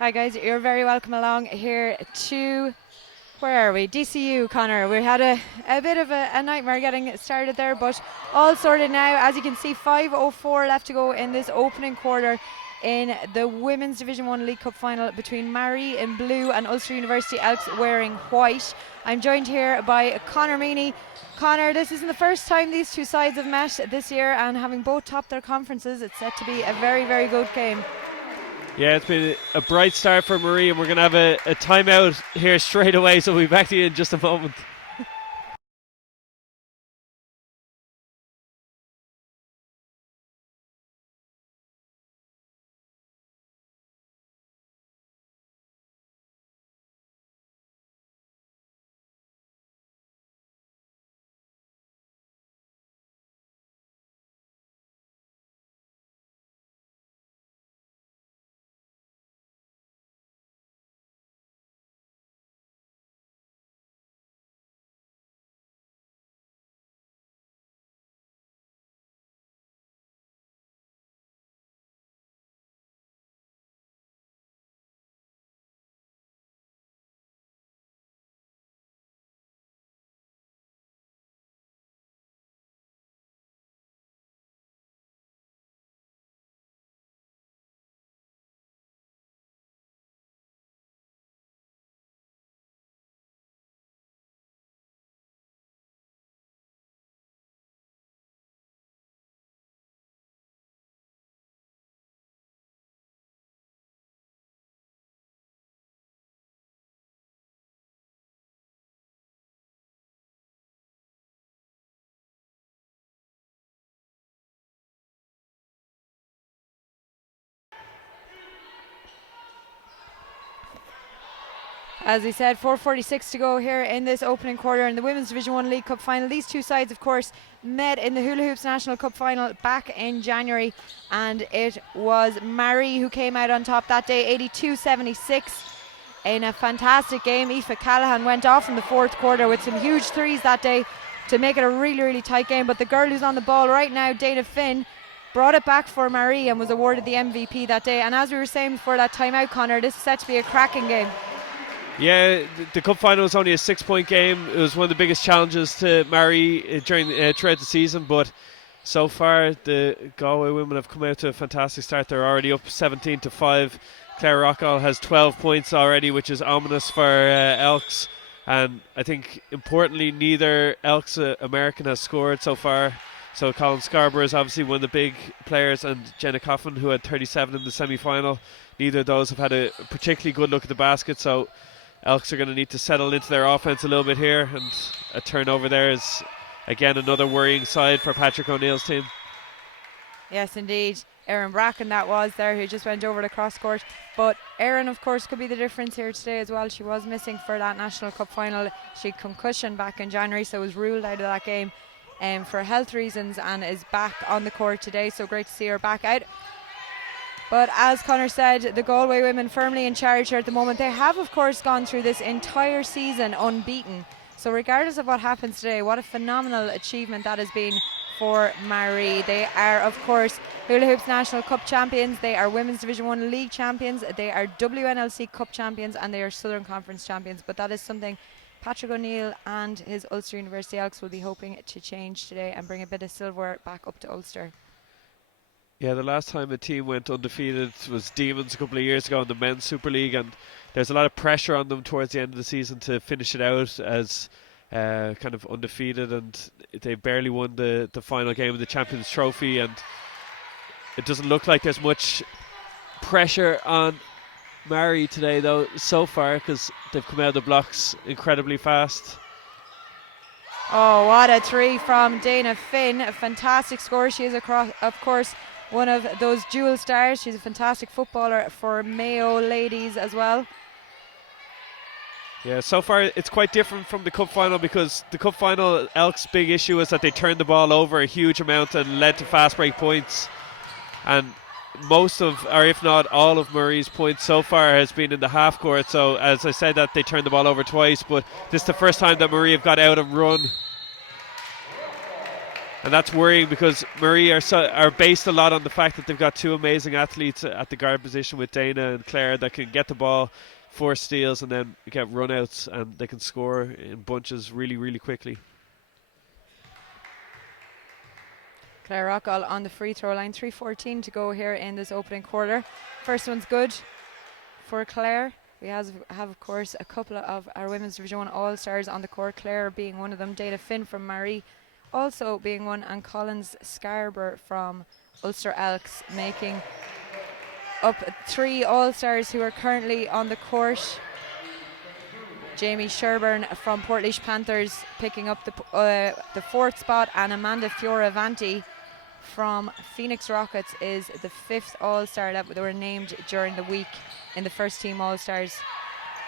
Hi guys, you're very welcome along here to, where are we? DCU, Connor. We had a bit of a nightmare getting started there, but all sorted now. As you can see, 5:04 left to go in this opening quarter in the Women's Division 1 League Cup final between Maree in blue and Ulster University Elks wearing white. I'm joined here by Connor Meaney. Connor, this isn't the first time these two sides have met this year, and having both topped their conferences, it's set to be a very, very good game. Yeah, it's been a bright start for Maree, and we're going to have a timeout here straight away, so we'll be back to you in just a moment. As we said, 4:46 to go here in this opening quarter in the Women's Division 1 League Cup final. These two sides, of course, met in the Hula Hoops National Cup final back in January, and it was Maree who came out on top that day, 82-76, in a fantastic game. Aoife Callahan went off in the fourth quarter with some huge threes that day to make it a really, really tight game. But the girl who's on the ball right now, Dana Finn, brought it back for Maree and was awarded the MVP that day. And as we were saying before that timeout, Connor, this is set to be a cracking game. Yeah, the cup final was only a 6-point game. It was one of the biggest challenges to Maree throughout the season, but so far the Galway women have come out to a fantastic start. They're already up 17-5. Claire Rockall has 12 points already, which is ominous for Elks, and I think importantly neither Elks American has scored so far. So Colin Scarborough is obviously one of the big players, and Jenna Coffin, who had 37 in the semi-final. Neither of those have had a particularly good look at the basket, so Elks are going to need to settle into their offense a little bit here, and a turnover there is again another worrying side for Patrick O'Neill's team. Yes, indeed. Erin Bracken that was there, who just went over the cross court. But Erin, of course, could be the difference here today as well. She was missing for that National Cup final. She had concussion back in January, so was ruled out of that game for health reasons, and is back on the court today. So great to see her back out. But as Connor said, the Galway women firmly in charge here at the moment. They have, of course, gone through this entire season unbeaten. So regardless of what happens today, what a phenomenal achievement that has been for Maree. They are, of course, Hula Hoops National Cup champions. They are Women's Division 1 League champions. They are WNLC Cup champions, and they are Southern Conference champions. But that is something Patrick O'Neill and his Ulster University Elks will be hoping to change today and bring a bit of silverware back up to Ulster. Yeah, the last time a team went undefeated was Demons a couple of years ago in the Men's Super League, and there's a lot of pressure on them towards the end of the season to finish it out as kind of undefeated, and they barely won the final game of the Champions Trophy, and it doesn't look like there's much pressure on Maree today though so far, because they've come out of the blocks incredibly fast. Oh, what a three from Dana Finn. A fantastic score. She is, of course, one of those dual stars. She's a fantastic footballer for Mayo ladies as well. Yeah, so far it's quite different from the cup final, because the cup final, Elk's big issue is that they turned the ball over a huge amount and led to fast break points. And most of, or if not all of Maree's points so far has been in the half court. So as I said, that they turned the ball over twice, but this is the first time that Maree have got out and run. And that's worrying because Maree are based a lot on the fact that they've got two amazing athletes at the guard position with Dana and Claire that can get the ball, force steals, and then get run-outs, and they can score in bunches really, really quickly. Claire Rockall on the free throw line. 3:14 to go here in this opening quarter. First one's good for Claire. We have of course, a couple of our Women's Division 1 All-Stars on the court. Claire being one of them. Dana Finn from Maree also being one. And Collins Scarborough from Ulster Elks, making up 3 All-Stars who are currently on the court. Jamie Sherburn from Portlaoise Panthers picking up the 4th spot, and Amanda Fioravanti from Phoenix Rockets is the 5th All-Star that were named during the week in the first team All-Stars.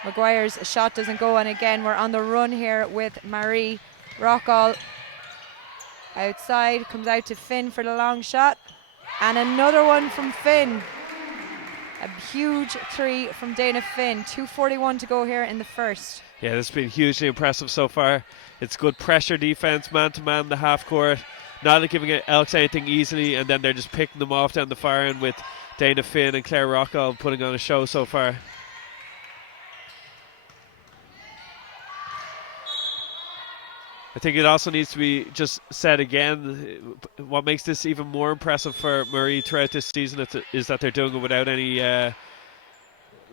Maguire's shot doesn't go, and again we're on the run here with Maree. Rockall outside, comes out to Finn for the long shot, and another one from Finn. A huge 3 from Dana Finn. 2:41 to go here in the first. Yeah, this has been hugely impressive so far. It's good pressure defense, man-to-man in the half-court. Not giving Elks anything easily, and then they're just picking them off down the far end with Dana Finn and Claire Rockall putting on a show so far. I think it also needs to be just said again, what makes this even more impressive for Maree throughout this season is that they're doing it without any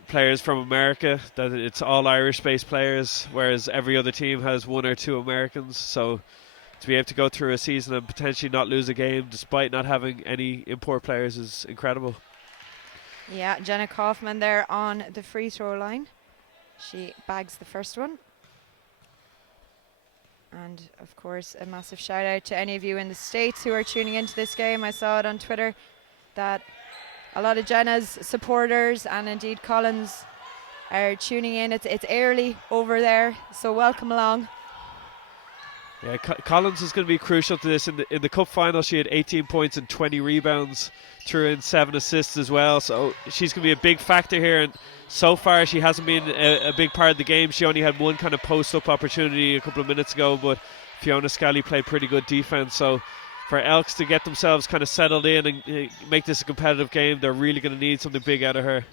players from America, that it's all Irish-based players, whereas every other team has 1 or 2 Americans. So to be able to go through a season and potentially not lose a game despite not having any import players is incredible. Yeah, Jenna Kaufman there on the free throw line. She bags the first one. And of course, a massive shout out to any of you in the States who are tuning into this game. I saw it on Twitter that a lot of Jenna's supporters and indeed Collins are tuning in. It's early over there, so welcome along. Yeah, Collins is going to be crucial to this. In the cup final, she had 18 points and 20 rebounds, threw in 7 assists as well. So she's going to be a big factor here. And so far, she hasn't been a big part of the game. She only had one kind of post-up opportunity a couple of minutes ago, but Fiona Scally played pretty good defense. So for Elks to get themselves kind of settled in and make this a competitive game, they're really going to need something big out of her.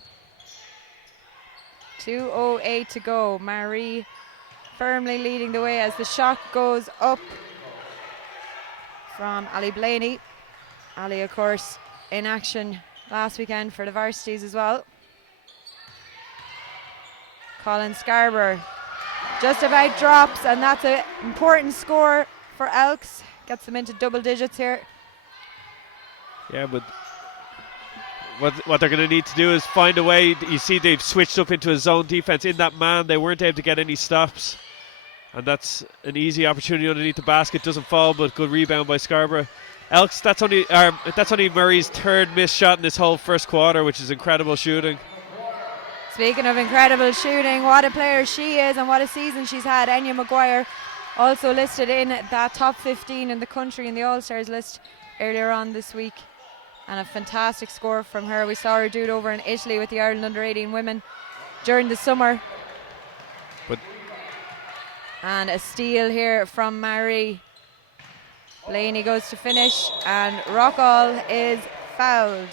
2:08 to go. Maree firmly leading the way as the shot goes up from Ali Blaney. Ali, of course, in action last weekend for the varsities as well. Colin Scarborough just about drops, and that's an important score for Elks. Gets them into double digits here. Yeah, but what they're going to need to do is find a way. You see they've switched up into a zone defense. In that man, they weren't able to get any stops. And that's an easy opportunity underneath the basket. Doesn't fall, but good rebound by Scarborough. Elks, that's only Maree's 3rd missed shot in this whole first quarter, which is incredible shooting. Speaking of incredible shooting, what a player she is and what a season she's had. Enya Maguire also listed in that top 15 in the country in the All-Stars list earlier on this week. And a fantastic score from her. We saw her do it over in Italy with the Ireland under-18 women during the summer. And a steal here from Maree. Blaney goes to finish, and Rockall is fouled.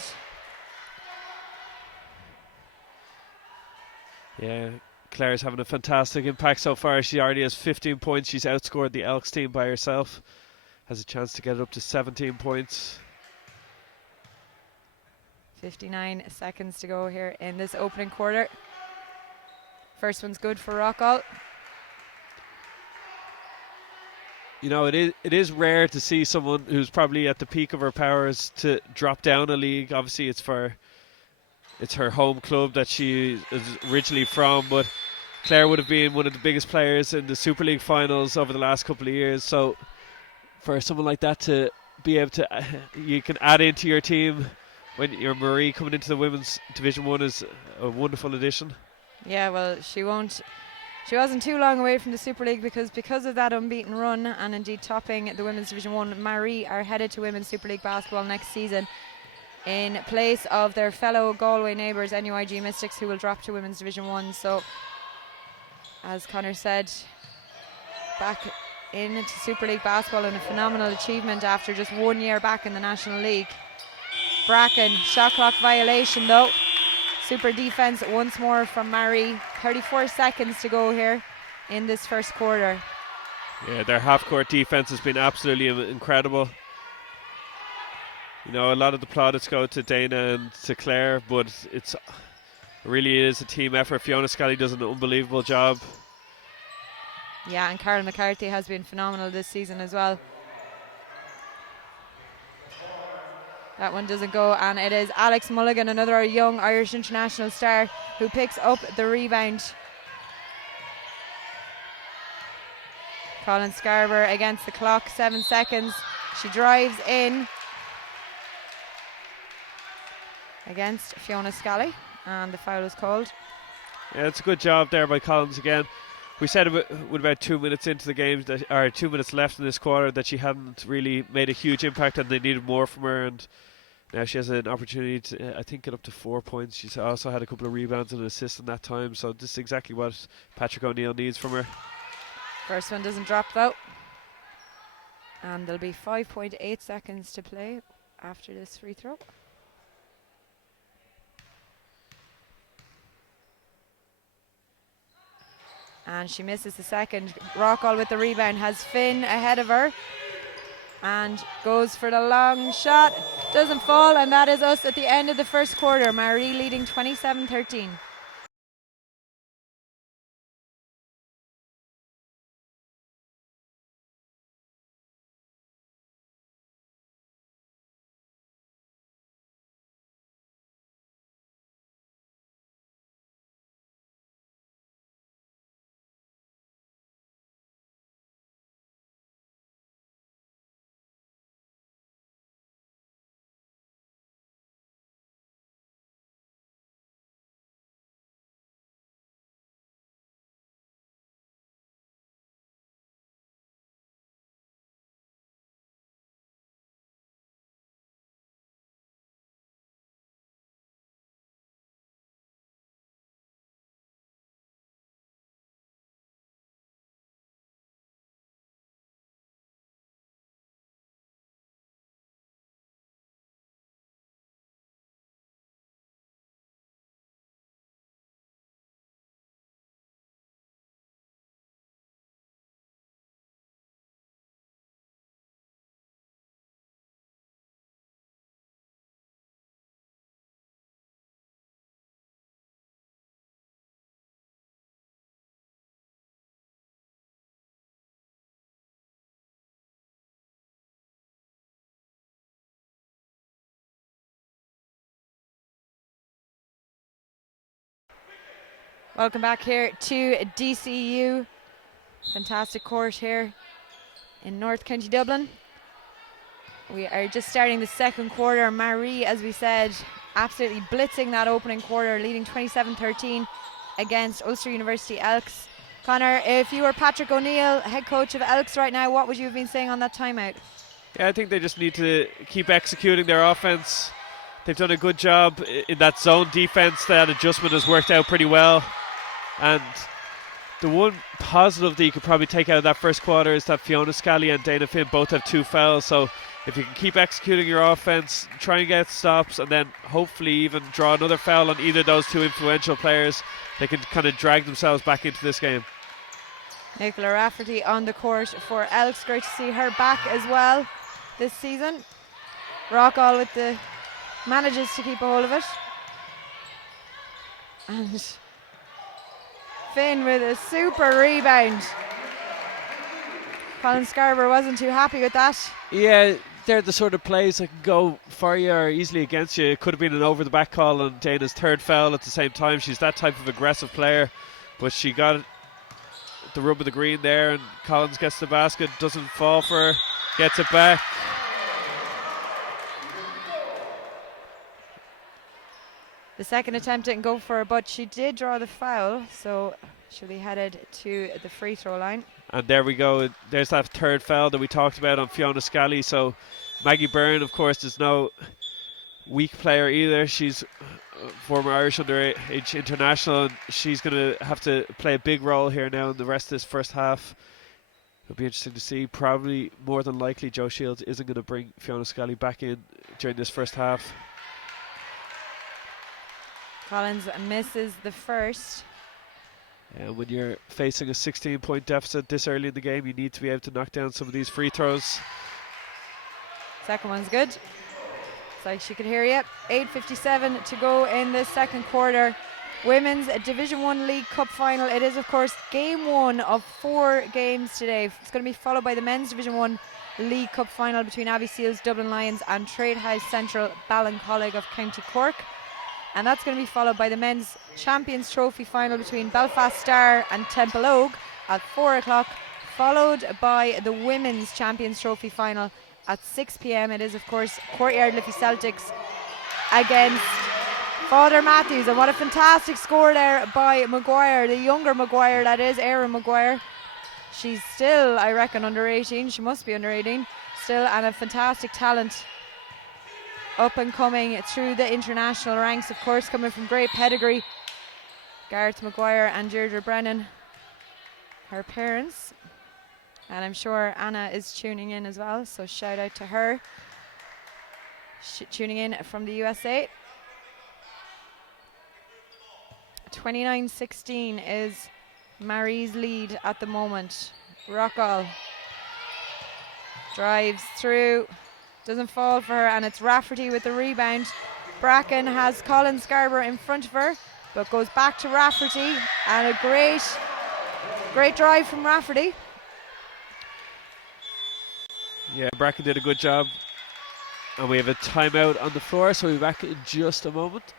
Yeah, Claire's having a fantastic impact so far. She already has 15 points. She's outscored the Elks team by herself. Has a chance to get it up to 17 points. 59 seconds to go here in this opening quarter. First one's good for Rockall. You know, it is rare to see someone who's probably at the peak of her powers to drop down a league. Obviously, it's her home club that she is originally from, but Claire would have been one of the biggest players in the Super League finals over the last couple of years. So for someone like that to be able to, you can add into your team when you're Maree coming into the Women's Division 1 is a wonderful addition. Yeah, well, she wasn't too long away from the Super League because of that unbeaten run and indeed topping the Women's Division 1. Maree are headed to Women's Super League basketball next season in place of their fellow Galway neighbours, NUIG Mystics, who will drop to Women's Division 1. So, as Connor said, back into Super League basketball and a phenomenal achievement after just 1 year back in the National League. Bracken, shot clock violation though. Super defense once more from Maree. 34 seconds to go here in this first quarter. Yeah, their half-court defense has been absolutely incredible. You know, a lot of the plaudits go to Dana and to Claire, but it really is a team effort. Fiona Scally does an unbelievable job. Yeah, and Carol McCarthy has been phenomenal this season as well. That one doesn't go, and it is Alex Mulligan, another young Irish international star, who picks up the rebound. Colin Scarborough against the clock, 7 seconds. She drives in against Fiona Scally, and the foul is called. Yeah, it's a good job there by Collins again. We said with about 2 minutes into the game, or 2 minutes left in this quarter, that she hadn't really made a huge impact and they needed more from her, and now she has an opportunity to, I think, get up to 4 points. She's also had a couple of rebounds and an assist in that time, so this is exactly what Patrick O'Neill needs from her. First one doesn't drop though, and there'll be 5.8 seconds to play after this free throw. And she misses the second. Rockall with the rebound, has Finn ahead of her and goes for the long shot. Doesn't fall, and that is us at the end of the first quarter. Maree leading 27-13. Welcome back here to DCU. Fantastic court here in North County Dublin. We are just starting the second quarter. Maree, as we said, absolutely blitzing that opening quarter, leading 27-13 against Ulster University Elks. Connor, if you were Patrick O'Neill, head coach of Elks right now, what would you have been saying on that timeout? Yeah, I think they just need to keep executing their offense. They've done a good job in that zone defense. That adjustment has worked out pretty well. And the one positive that you could probably take out of that first quarter is that Fiona Scally and Dana Finn both have 2 fouls. So if you can keep executing your offense, try and get stops, and then hopefully even draw another foul on either of those 2 influential players, they can kind of drag themselves back into this game. Nicola Rafferty on the court for Elks. Great to see her back as well this season. Rockall with the manages to keep a hold of it. And Finn with a super rebound. Colin Scarborough wasn't too happy with that. Yeah, they're the sort of plays that can go for you or easily against you. It could have been an over-the-back call on Dana's 3rd foul at the same time. She's that type of aggressive player, but she got the rub of the green there, and Collins gets the basket, doesn't fall for her, gets it back. The second attempt didn't go for her, but she did draw the foul, so she'll be headed to the free throw line. And there we go. There's that 3rd foul that we talked about on Fiona Scally. So Maggie Byrne, of course, is no weak player either. She's a former Irish underage international, and she's going to have to play a big role here now in the rest of this first half. It'll be interesting to see. Probably more than likely Joe Shields isn't going to bring Fiona Scully back in during this first half. Collins misses the first. And when you're facing a 16-point deficit this early in the game, you need to be able to knock down some of these free throws. Second one's good. It's like she could hear you. 8:57 to go in the second quarter. Women's Division 1 League Cup final. It is, of course, game 1 of 4 games today. It's going to be followed by the Men's Division 1 League Cup final between Abbey Seals, Dublin Lions and Trade House Central Ballincollig of County Cork. And that's going to be followed by the Men's Champions Trophy final between Belfast Star and Temple Oak at 4 o'clock, followed by the Women's Champions Trophy final at 6 p.m. It is, of course, Courtyard Liffey Celtics against Father Matthews. And what a fantastic score there by Maguire, the younger Maguire, that is, Erin Maguire. She's still, I reckon, under 18. She must be under 18 still, and a fantastic talent. Up and coming through the international ranks, of course, coming from great pedigree. Gareth Maguire and Deirdre Brennan, her parents. And I'm sure Anna is tuning in as well, so shout out to her. Tuning in from the USA. 29-16 is Maree's lead at the moment. Rockall drives through. Doesn't fall for her, and it's Rafferty with the rebound. Bracken has Colin Scarborough in front of her, but goes back to Rafferty, and a great drive from Rafferty. Yeah, Bracken did a good job. And we have a timeout on the floor, so we'll be back in just a moment.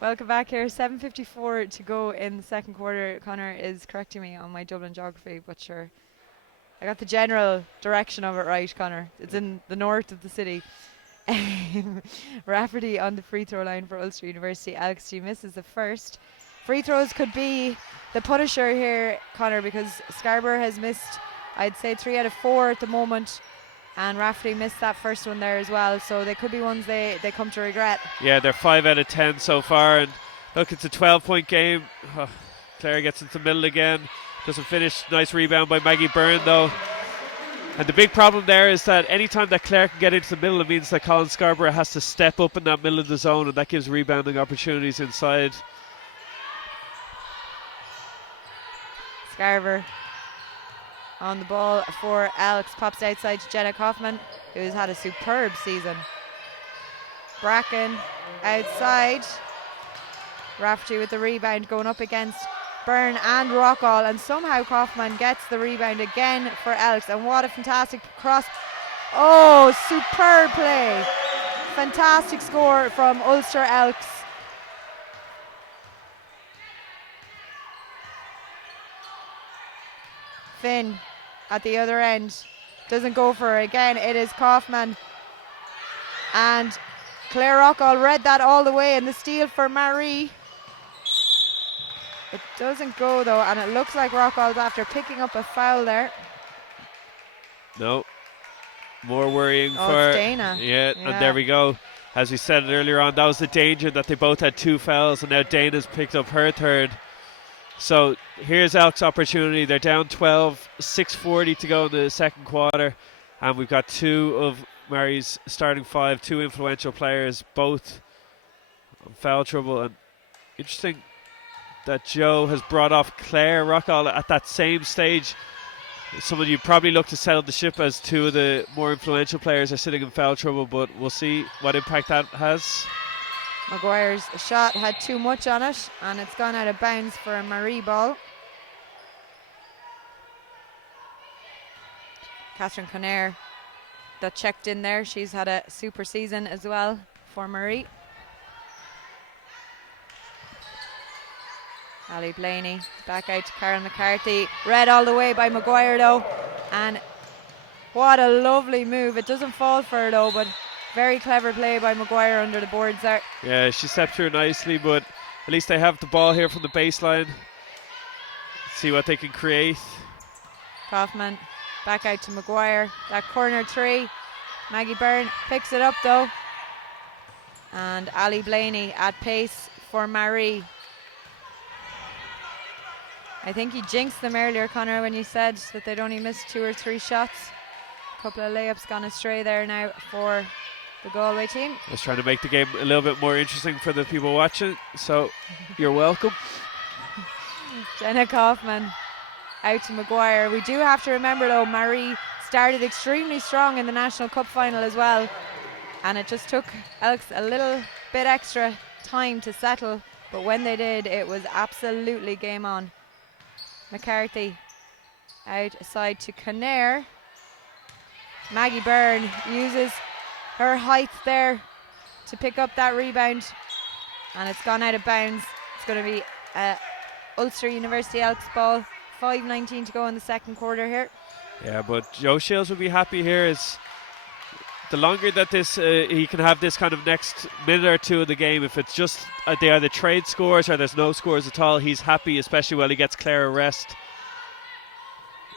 Welcome back here. 7:54 to go in the second quarter. Connor is correcting me on my Dublin geography, but sure, I got the general direction of it right, Connor. It's in the north of the city. Rafferty on the free throw line for Ulster University. Elks, she misses the first. Free throws could be the punisher here, Connor, because Scarborough has missed, I'd say, 3 out of 4 at the moment. And Rafferty missed that first one there as well, so they could be ones they come to regret. Yeah, they're 5 out of 10 so far, and look, it's a 12-point game. Clare gets into the middle again, doesn't finish. Nice rebound by Maggie Byrne though. And the big problem there is that anytime that Clare can get into the middle, it means that Colin Scarborough has to step up in that middle of the zone, and that gives rebounding opportunities inside. Scarborough on the ball for Elks, pops outside to Jenna Kaufman, who's had a superb season. Bracken outside. Rafferty with the rebound, going up against Byrne and Rockall, and somehow Kaufman gets the rebound again for Elks. And what a fantastic cross. Oh, superb play. Fantastic score from Ulster Elks. Finn at the other end doesn't go for her again. It is Kaufman, and Claire Rockall read that all the way, and the steal for Maree. It doesn't go though, and it looks like Rockall's after picking up a foul there. No. More worrying Oh, for it's Dana. Yeah, and there we go. As we said earlier on, that was the danger, that they both had 2 fouls, and now Dana's picked up her third. So here's Elks' opportunity. They're down 12, 6:40 to go in the second quarter, and we've got 2 of Maree's starting 5, 2 influential players, both in foul trouble. And interesting that Joe has brought off Claire Rockall at that same stage. Someone you probably look to settle the ship, as 2 of the more influential players are sitting in foul trouble, but we'll see what impact that has. Maguire's shot had too much on it, and it's gone out of bounds for a Maree ball. Catherine Conair that checked in there. She's had a super season as well for Maree. Ali Blaney back out to Carol McCarthy. Read all the way by Maguire though. And what a lovely move. It doesn't fall for her though, but very clever play by Maguire under the boards there. Yeah, she stepped through nicely, but at least they have the ball here from the baseline. See what they can create. Kaufman back out to Maguire. That corner 3. Maggie Byrne picks it up though. And Ali Blaney at pace for Maree. I think you jinxed them earlier, Conor, when you said that they'd only missed 2 or 3 shots. A couple of layups gone astray there now for the Galway team. I was trying to make the game a little bit more interesting for the people watching, so you're welcome. Jenna Kaufman out to Maguire. We do have to remember though, Maree started extremely strong in the National Cup final as well, and it just took Elks a little bit extra time to settle, but when they did, it was absolutely game on. McCarthy outside to Conair. Maggie Byrne uses her height there to pick up that rebound, and it's gone out of bounds. It's going to be Ulster University Elks ball. 5:19 to go in the second quarter here. Yeah, but Joe Shields will be happy here. Is the longer that this he can have this kind of next minute or 2 of the game, if it's just they are the trade scores or there's no scores at all, he's happy, especially while he gets Claire a rest.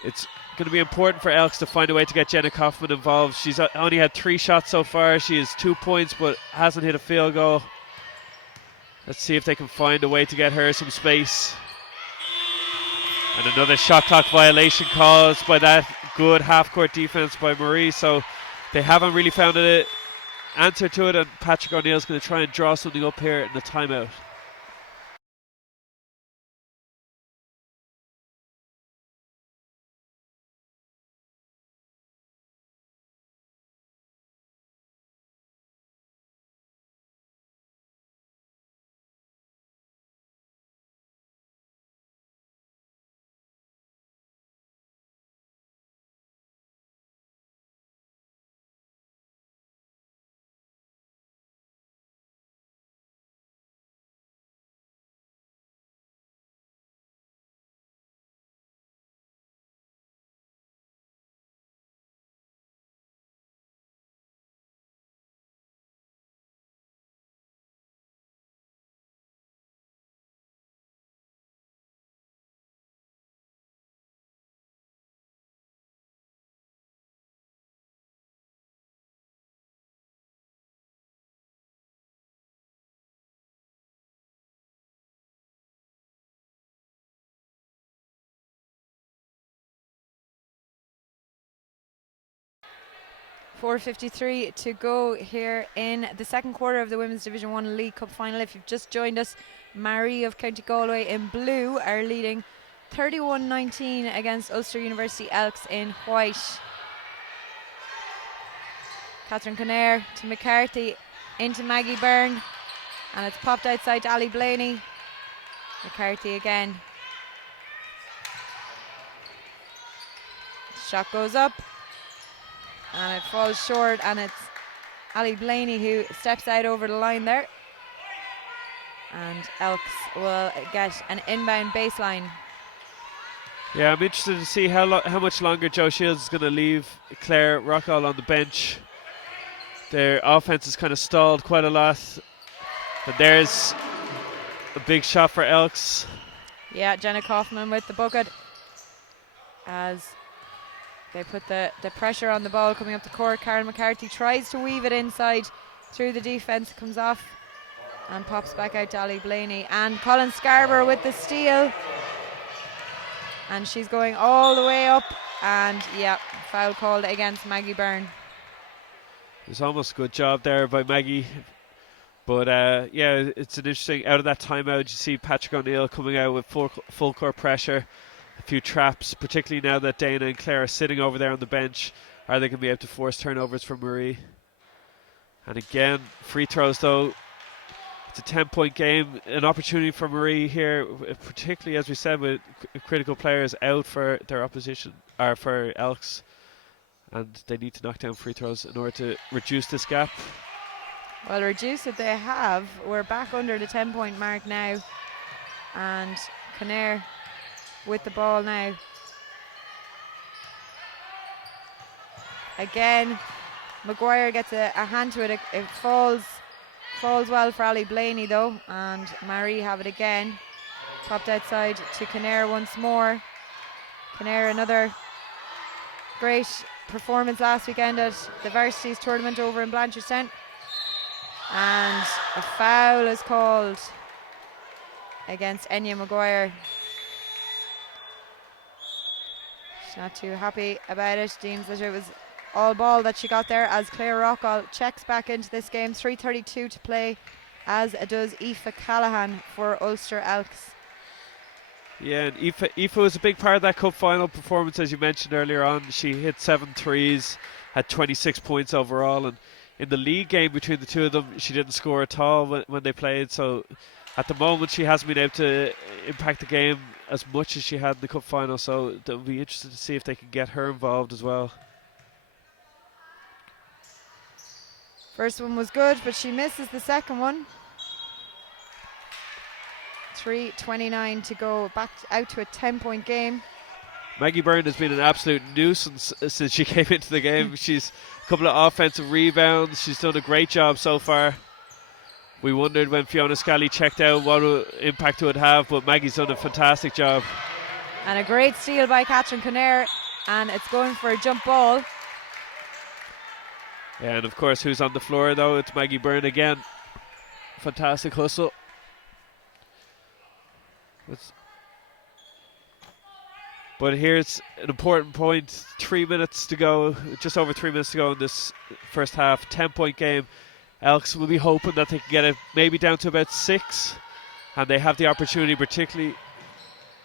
It's going to be important for Elks to find a way to get Jenna Kaufman involved. She's only had 3 shots so far. She has 2 points but hasn't hit a field goal. Let's see if they can find a way to get her some space. And another shot clock violation caused by that good half-court defense by Maree. So they haven't really found an answer to it, and Patrick O'Neill's going to try and draw something up here in the timeout. .4:53 to go here in the second quarter of the Women's Division 1 League Cup final. If you've just joined us, Maree of County Galway in blue are leading 31-19 against Ulster University Elks in white. Catherine Conair to McCarthy into Maggie Byrne, and it's popped outside to Ali Blaney. McCarthy again. Shot goes up and it falls short, and it's Ali Blaney who steps out over the line there, and Elks will get an inbound baseline. Yeah, I'm interested to see how much longer Joe Shields is going to leave Claire Rockall on the bench. Their offense is kind of stalled quite a lot. But there's a big shot for Elks. Yeah, Jenna Kaufman with the bucket as they put the pressure on the ball coming up the court. Karen McCarthy tries to weave it inside through the defence, comes off and pops back out to Ali Blaney. And Colin Scarborough with the steal. And she's going all the way up. And yeah, foul called against Maggie Byrne. It was almost a good job there by Maggie. But yeah, it's an interesting, out of that timeout, you see Patrick O'Neill coming out with full court pressure. A few traps, particularly now that Dana and Claire are sitting over there on the bench. Are they going to be able to force turnovers from Maree? And again, free throws though. It's a 10-point game. An opportunity for Maree here, particularly as we said with critical players out for their opposition, or for Elks. And they need to knock down free throws in order to reduce this gap. Well, reduce it they have. We're back under the 10-point mark now. And Kinnair with the ball now. Again, Maguire gets a hand to it. It falls well for Ali Blaney though, and Maree have it again. Popped outside to Kinnair once more. Kinnair, another great performance last weekend at the Varsities tournament over in Blanchardstown. And a foul is called against Enya Maguire. She's not too happy about it. Deems that it was all ball that she got there as Claire Rockall checks back into this game. 3:32 to play, as does Aoife Callahan for Ulster Elks. Yeah, and Aoife was a big part of that cup final performance, as you mentioned earlier on. She hit 7 threes, had 26 points overall, and in the league game between the two of them, she didn't score at all when they played. So at the moment, she hasn't been able to impact the game as much as she had in the cup final. So they'll be interested to see if they can get her involved as well. First one was good, but she misses the second one. 3:29 to go, back out to a 10-point game. Maggie Byrne has been an absolute nuisance since she came into the game. She's a couple of offensive rebounds. She's done a great job so far. We wondered when Fiona Scally checked out what impact it would have, but Maggie's done a fantastic job. And a great steal by Catherine Kinnair, and it's going for a jump ball. Yeah, and of course, who's on the floor though? It's Maggie Byrne again. Fantastic hustle. But here's an important point. 3 minutes to go, just over 3 minutes to go in this first half. 10-point game. Elks will be hoping that they can get it maybe down to about 6. And they have the opportunity, particularly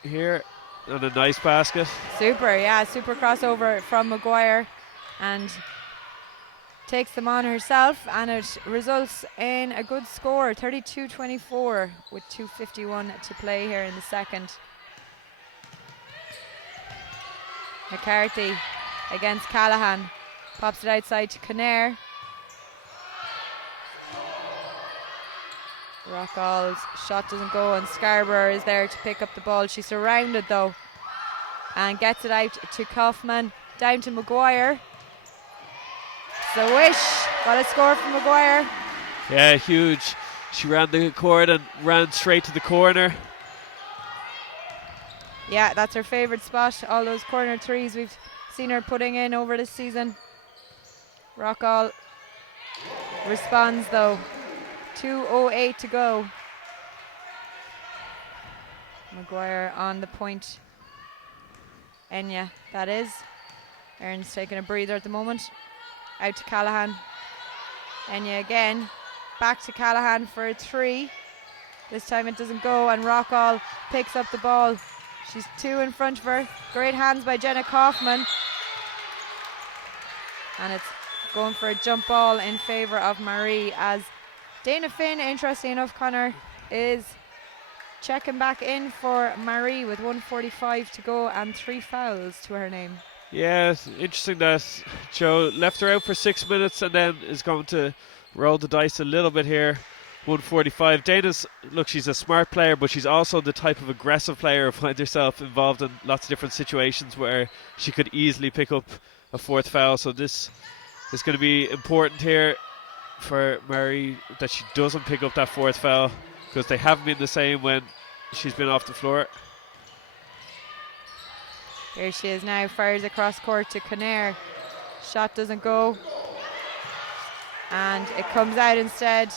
here, on a nice basket. Super, yeah, super crossover from Maguire. And takes them on herself, and it results in a good score, 32-24, with 2:51 to play here in the second. McCarthy against Callahan, pops it outside to Kinnair. Rockall's shot doesn't go, and Scarborough is there to pick up the ball. She's surrounded though, and gets it out to Kaufman, down to Maguire. The wish, got a score from Maguire. Yeah, huge. She ran the court and ran straight to the corner. Yeah, that's her favourite spot. All those corner threes we've seen her putting in over this season. Rockall responds though. 2:08 to go. Maguire on the point. Enya, that is. Erin's taking a breather at the moment. Out to Callahan. Enya again. Back to Callahan for a 3. This time it doesn't go, and Rockall picks up the ball. She's 2 in front of her. Great hands by Jenna Kaufman. And it's going for a jump ball in favour of Maree, as Dana Finn, interesting enough, Connor, is checking back in for Maree with 1:45 to go and 3 fouls to her name. Yeah, it's interesting that Joe left her out for 6 minutes and then is going to roll the dice a little bit here. 1:45. Dana's, look, she's a smart player, but she's also the type of aggressive player who finds herself involved in lots of different situations where she could easily pick up a 4th foul. So this is going to be important here. for Maree that she doesn't pick up that fourth foul, because they haven't been the same when she's been off the floor. Here she is now, fires across court to Conair. Shot doesn't go. And it comes out instead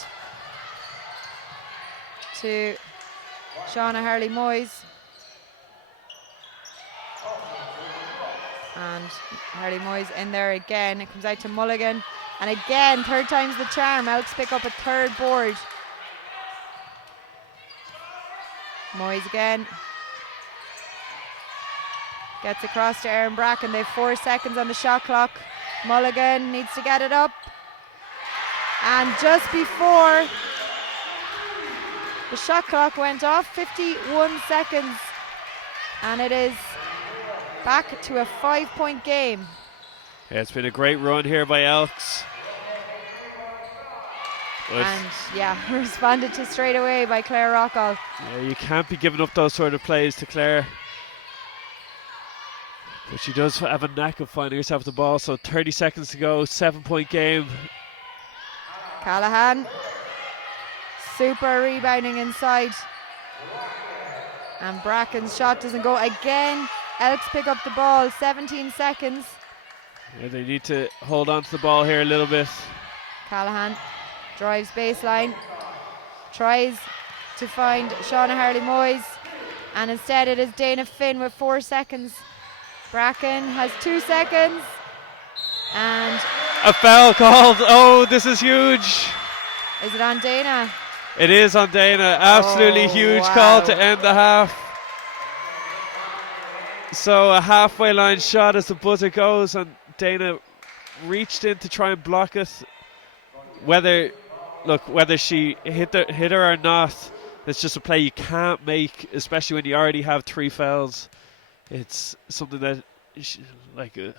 to Shauna Harley-Moyes. And Harley-Moyes in there again. It comes out to Mulligan. And again, third time's the charm. Elks pick up a third board. Moyes again. Gets across to Erin Bracken. They have 4 seconds on the shot clock. Mulligan needs to get it up. And just before the shot clock went off, 51 seconds. And it is back to a 5-point game. Yeah, it's been a great run here by Elks. And yeah, responded to straight away by Claire Rockall. Yeah, you can't be giving up those sort of plays to Claire. But she does have a knack of finding herself the ball. So 30 seconds to go, 7-point game. Callahan, super rebounding inside. And Bracken's shot doesn't go again. Elks pick up the ball, 17 seconds. Yeah, they need to hold on to the ball here a little bit. Callahan drives baseline, tries to find Shauna Harley-Moyes, and instead it is Dana Finn with 4 seconds. Bracken has 2 seconds, and a foul called. Oh, this is huge. Is it on Dana? It is on Dana. Absolutely huge call to end the half. So a halfway line shot as the buzzer goes, and Dana reached in to try and block it. Whether she hit her or not, it's just a play you can't make, especially when you already have 3 fouls. It's something that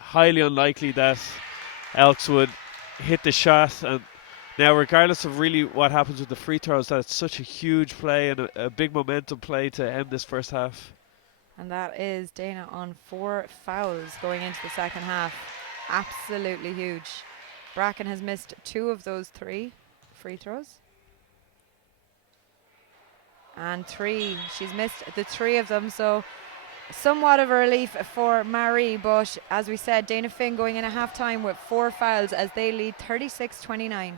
highly unlikely that Elks would hit the shot. And now, regardless of really what happens with the free throws, that's such a huge play and a big momentum play to end this first half. And that is Dana on 4 fouls going into the second half. Absolutely huge. Bracken has missed 2 of those 3 free throws. And 3. She's missed the 3 of them, so somewhat of a relief for Maree. But as we said, Dana Finn going in at halftime with 4 fouls as they lead 36-29.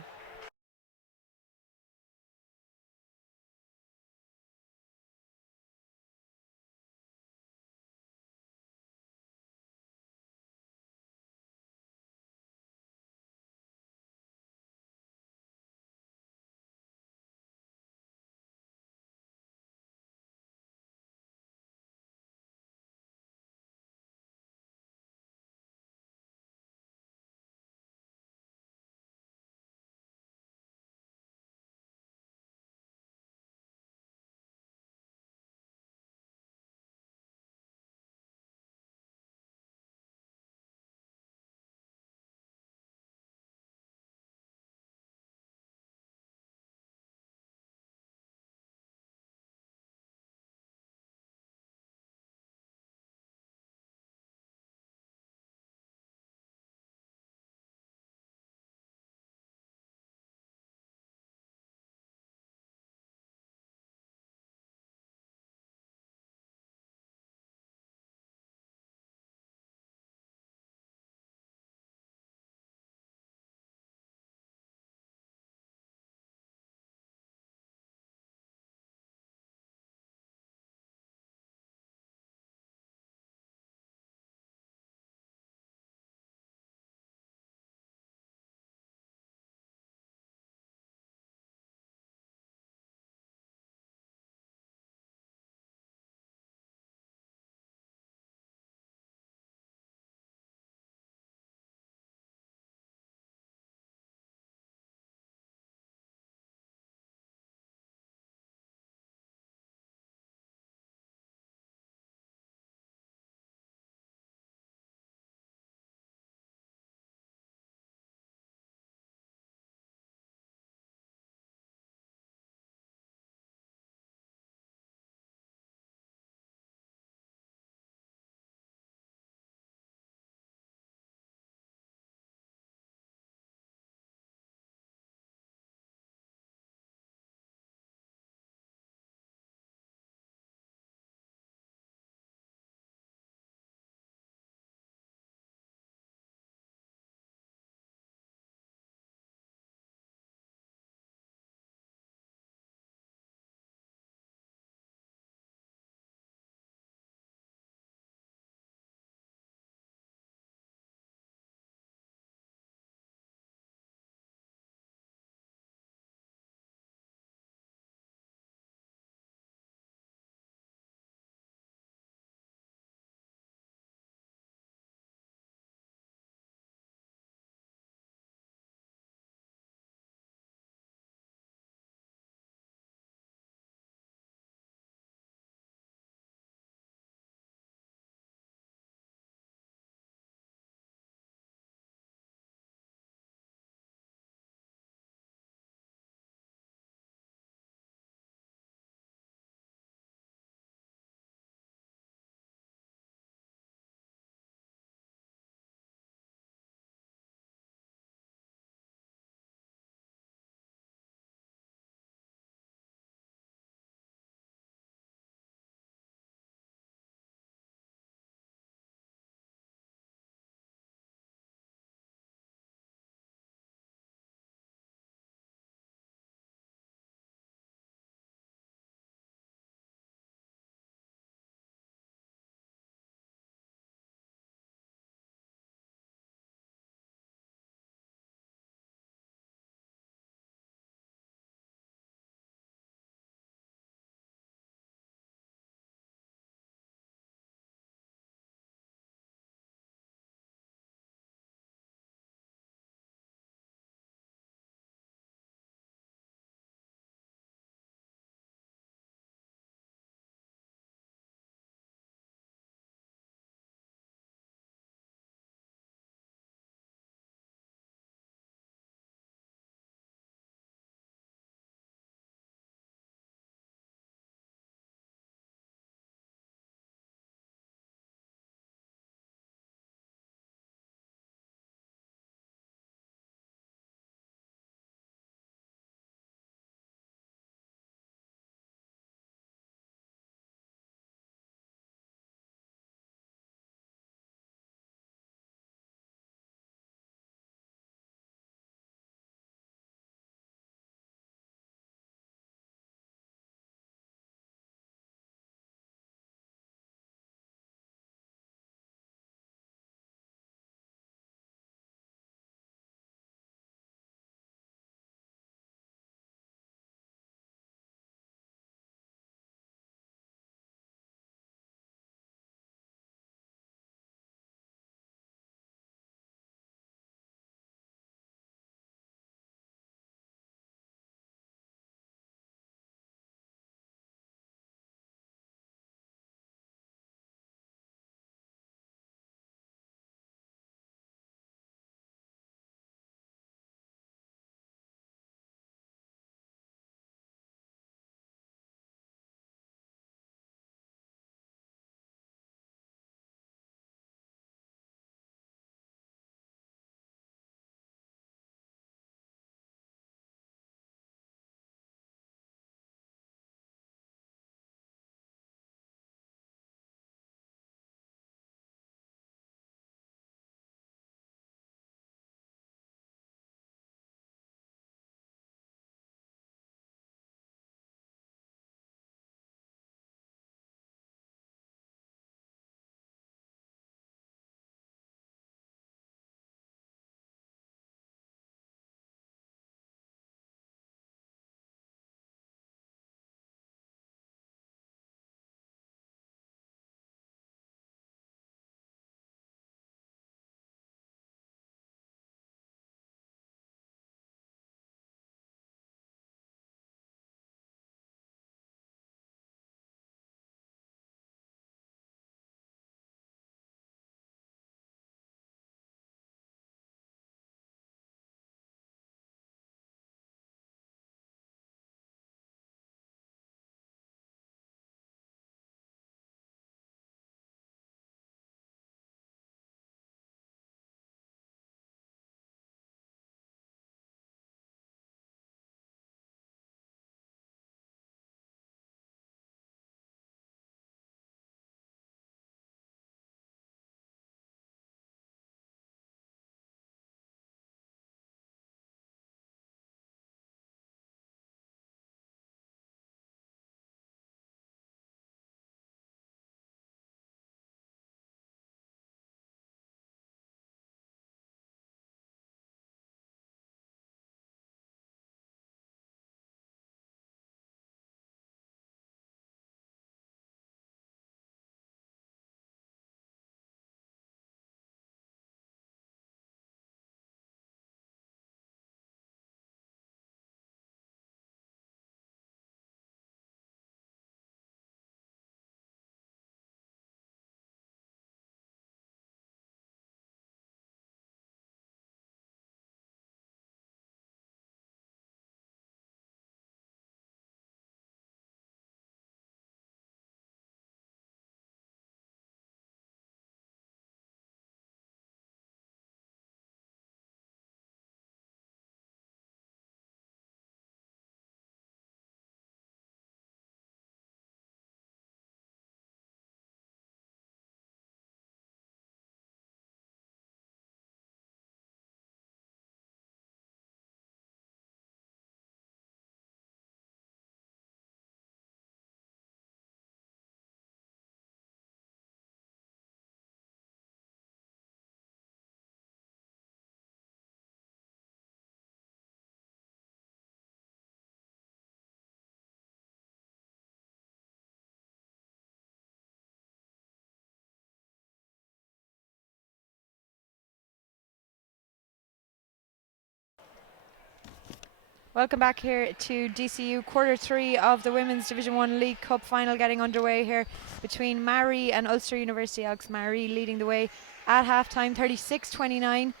Welcome back here to DCU. Quarter 3 of the Women's Division 1 League Cup final getting underway here between Maree and Ulster University Elks. Maree leading the way at half-time, 36-29.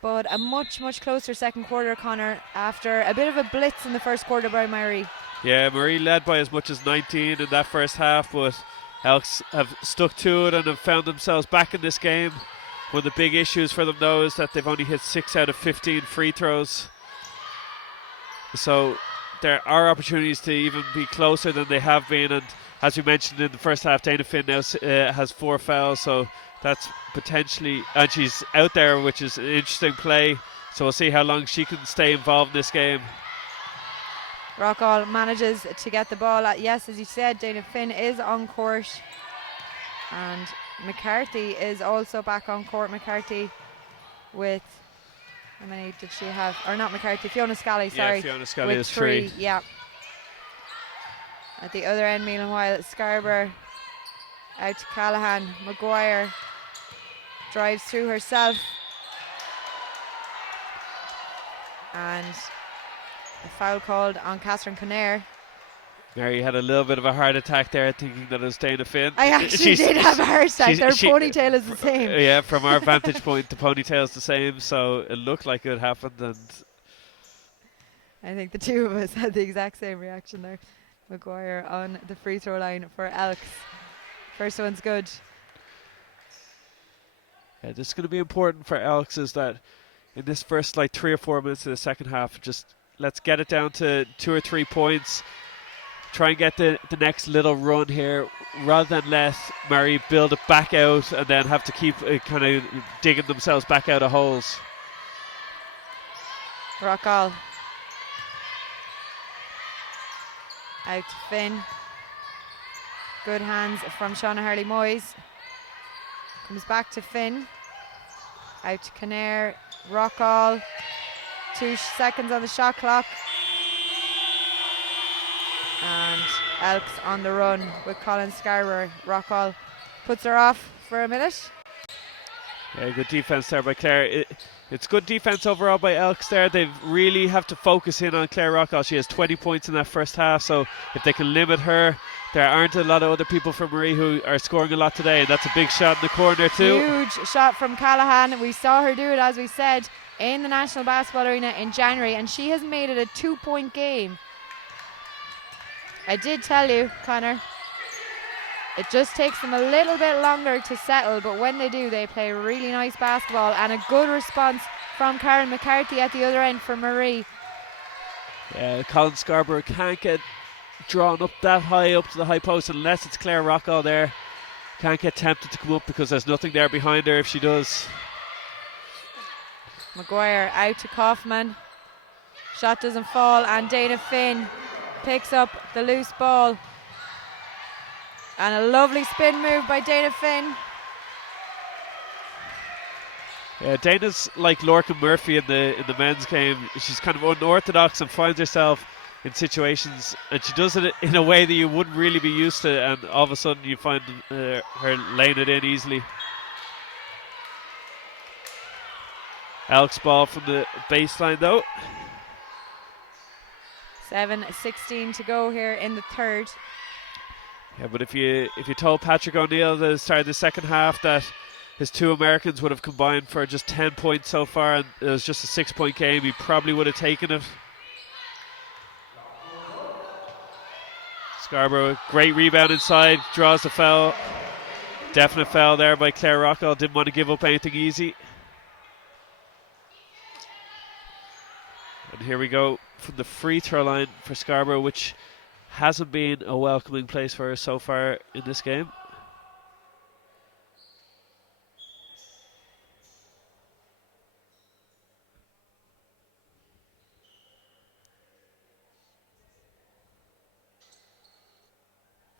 But a much closer second quarter, Connor, after a bit of a blitz in the first quarter by Maree. Yeah, Maree led by as much as 19 in that first half, but Elks have stuck to it and have found themselves back in this game. One of the big issues for them, though, is that they've only hit 6 out of 15 free throws. So there are opportunities to even be closer than they have been. And as we mentioned in the first half, Dana Finn now has 4 fouls, so that's potentially, and she's out there, which is an interesting play. So we'll see how long she can stay involved in this game. Rockall manages to get the ball. Yes, as you said, Dana Finn is on court. And McCarthy is also back on court. McCarthy with, how many did she have? Or not McCarthy, Fiona Scally, sorry. Yeah, Fiona Scally with is 3. Yeah. At the other end, meanwhile, Scarborough out to Callahan. Maguire drives through herself. And a foul called on Catherine Kinnair. Mary had a little bit of a heart attack there, thinking that it was Dana Finn. I actually did have a heart attack. Their ponytail is the same. Yeah, from our vantage point, the ponytail's the same, so it looked like it happened. And I think the two of us had the exact same reaction there. Maguire on the free throw line for Elks. First one's good. Yeah, this is going to be important for Elks, is that in this first 3 or 4 minutes of the second half, just let's get it down to 2 or 3 points. Try and get the next little run here, rather than let Maree build it back out and then have to keep kind of digging themselves back out of holes. Rockall. Out to Finn. Good hands from Shauna Harley-Moyes. Comes back to Finn. Out to Kinnair. Rockall. 2 seconds on the shot clock. And Elks on the run with Colin Scarborough. Rockall puts her off for a minute. Yeah, good defense there by Claire. It's good defense overall by Elks there. They really have to focus in on Claire Rockall. She has 20 points in that first half, so if they can limit her, there aren't a lot of other people from Maree who are scoring a lot today, and that's a big shot in the corner too. Huge shot from Callahan. We saw her do it, as we said, in the National Basketball Arena in January, and she has made it a 2-point game. I did tell you, Connor, it just takes them a little bit longer to settle, but when they do, they play really nice basketball, and a good response from Karen McCarthy at the other end for Maree. Yeah, Colin Scarborough can't get drawn up that high up to the high post unless it's Claire Rockall there. Can't get tempted to come up because there's nothing there behind her if she does. Maguire out to Kaufman. Shot doesn't fall, and Dana Finn picks up the loose ball. And a lovely spin move by Dana Finn. Yeah, Dana's like Lorcan Murphy in the men's game. She's kind of unorthodox and finds herself in situations, and she does it in a way that you wouldn't really be used to, and all of a sudden you find her laying it in easily. Elks ball from the baseline though. 7:16 to go here in the third. Yeah, but if you told Patrick O'Neill at the start of the second half that his 2 Americans would have combined for just 10 points so far and it was just a 6-point game, he probably would have taken it. Scarborough, great rebound inside, draws the foul. Definite foul there by Claire Rockall. Didn't want to give up anything easy. And here we go from the free throw line for Scarborough, which hasn't been a welcoming place for her so far in this game.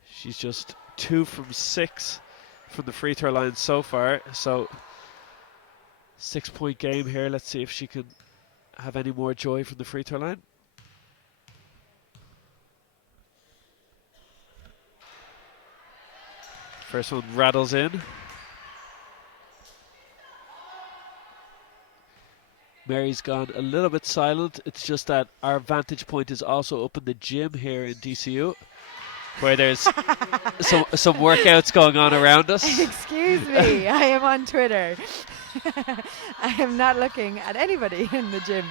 She's just 2 from 6 from the free throw line so far. So 6-point game here. Let's see if she can have any more joy from the free throw line. First one rattles in. Mary's gone a little bit silent. It's just that our vantage point is also up in the gym here in DCU, where there's some workouts going on around us. Excuse me, I am on Twitter. I am not looking at anybody in the gym.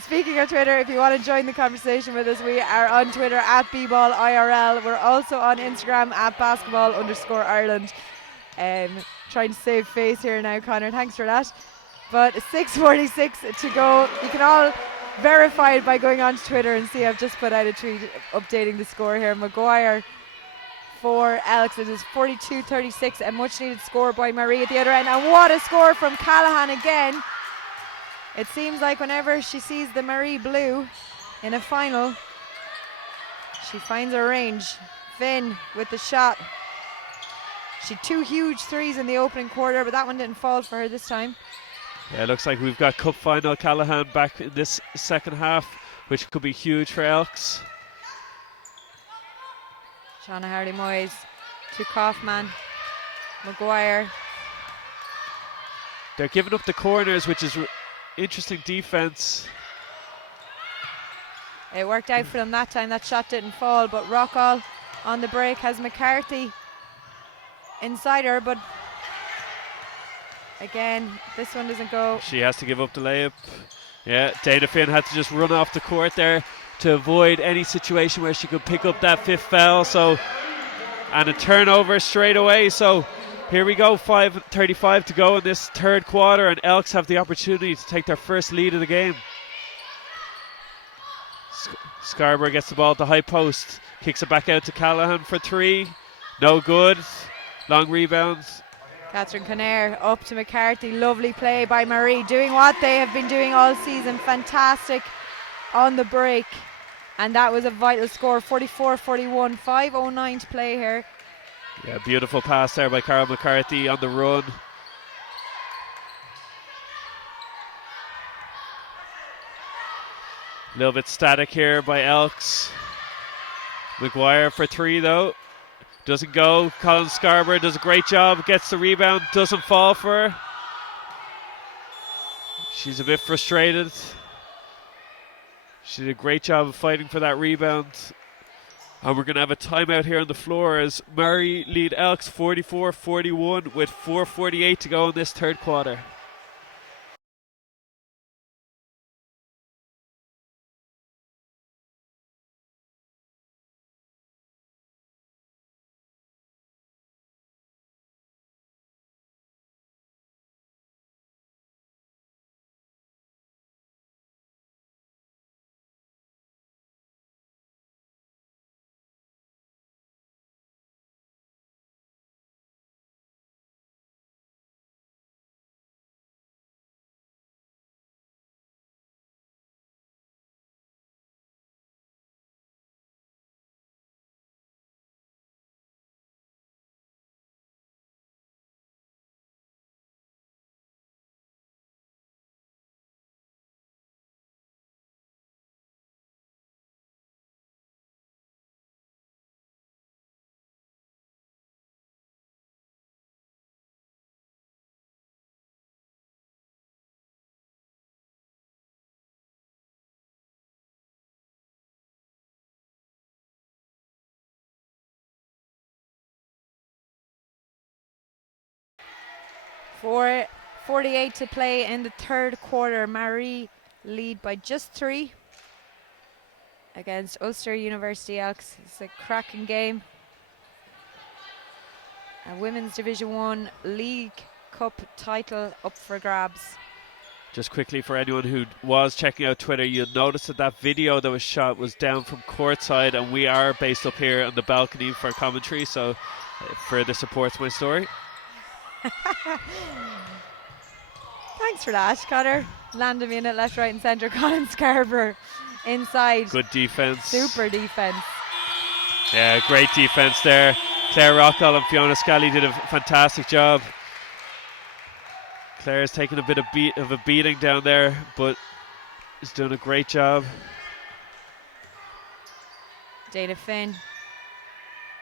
Speaking of Twitter, if you want to join the conversation with us, we are on Twitter at @bballirl. We're also on Instagram at @basketball_Ireland. Trying to save face here now, Connor. Thanks for that. But 6:46 to go. You can all verify it by going onto Twitter and see I've just put out a tweet updating the score here. Maguire for Elks. It is 42-36, a much needed score by Maree at the other end. And what a score from Callahan again. It seems like whenever she sees the Maree blue in a final, she finds her range. Finn with the shot. She had 2 huge threes in the opening quarter, but that one didn't fall for her this time. Yeah, it looks like we've got Cup Final Callahan back in this second half, which could be huge for Elks. Shauna Hardy-Moyes to Kaufman. Maguire. They're giving up the corners, which is interesting defense. It worked out for them that time. That shot didn't fall, but Rockall on the break has McCarthy inside her, but again, this one doesn't go. She has to give up the layup. Yeah, Dana Finn had to just run off the court there to avoid any situation where she could pick up that 5th foul. So, and a turnover straight away. So here we go, 5:35 to go in this third quarter, and Elks have the opportunity to take their first lead of the game. Scarborough gets the ball at the high post, kicks it back out to Callahan for 3. No good. Long rebounds. Catherine Conair up to McCarthy. Lovely play by Maree, doing what they have been doing all season. Fantastic on the break. And that was a vital score, 44-41. 5:09 to play here. Yeah, beautiful pass there by Carol McCarthy on the run. A little bit static here by Elks. Maguire for 3 though. Doesn't go. Colin Scarborough does a great job. Gets the rebound. Doesn't fall for her. She's a bit frustrated. She did a great job of fighting for that rebound. And we're going to have a timeout here on the floor as Maree lead Elks 44-41 with 4:48 to go in this third quarter. For 48 to play in the third quarter. Maree lead by just 3 against Ulster University Elks. It's a cracking game. A Women's Division 1 League Cup title up for grabs. Just quickly for anyone who was checking out Twitter, you'll notice that that video that was shot was down from courtside, and we are based up here on the balcony for commentary, so it further supports my story. Thanks for that, Connor. Landed me in it left, right and centre. Colin Scarborough inside. Good defense. Super defense. Yeah, great defense there. Claire Rockall and Fiona Scally did a fantastic job. Claire's taken a bit of a beating down there, but is doing a great job. Dana Finn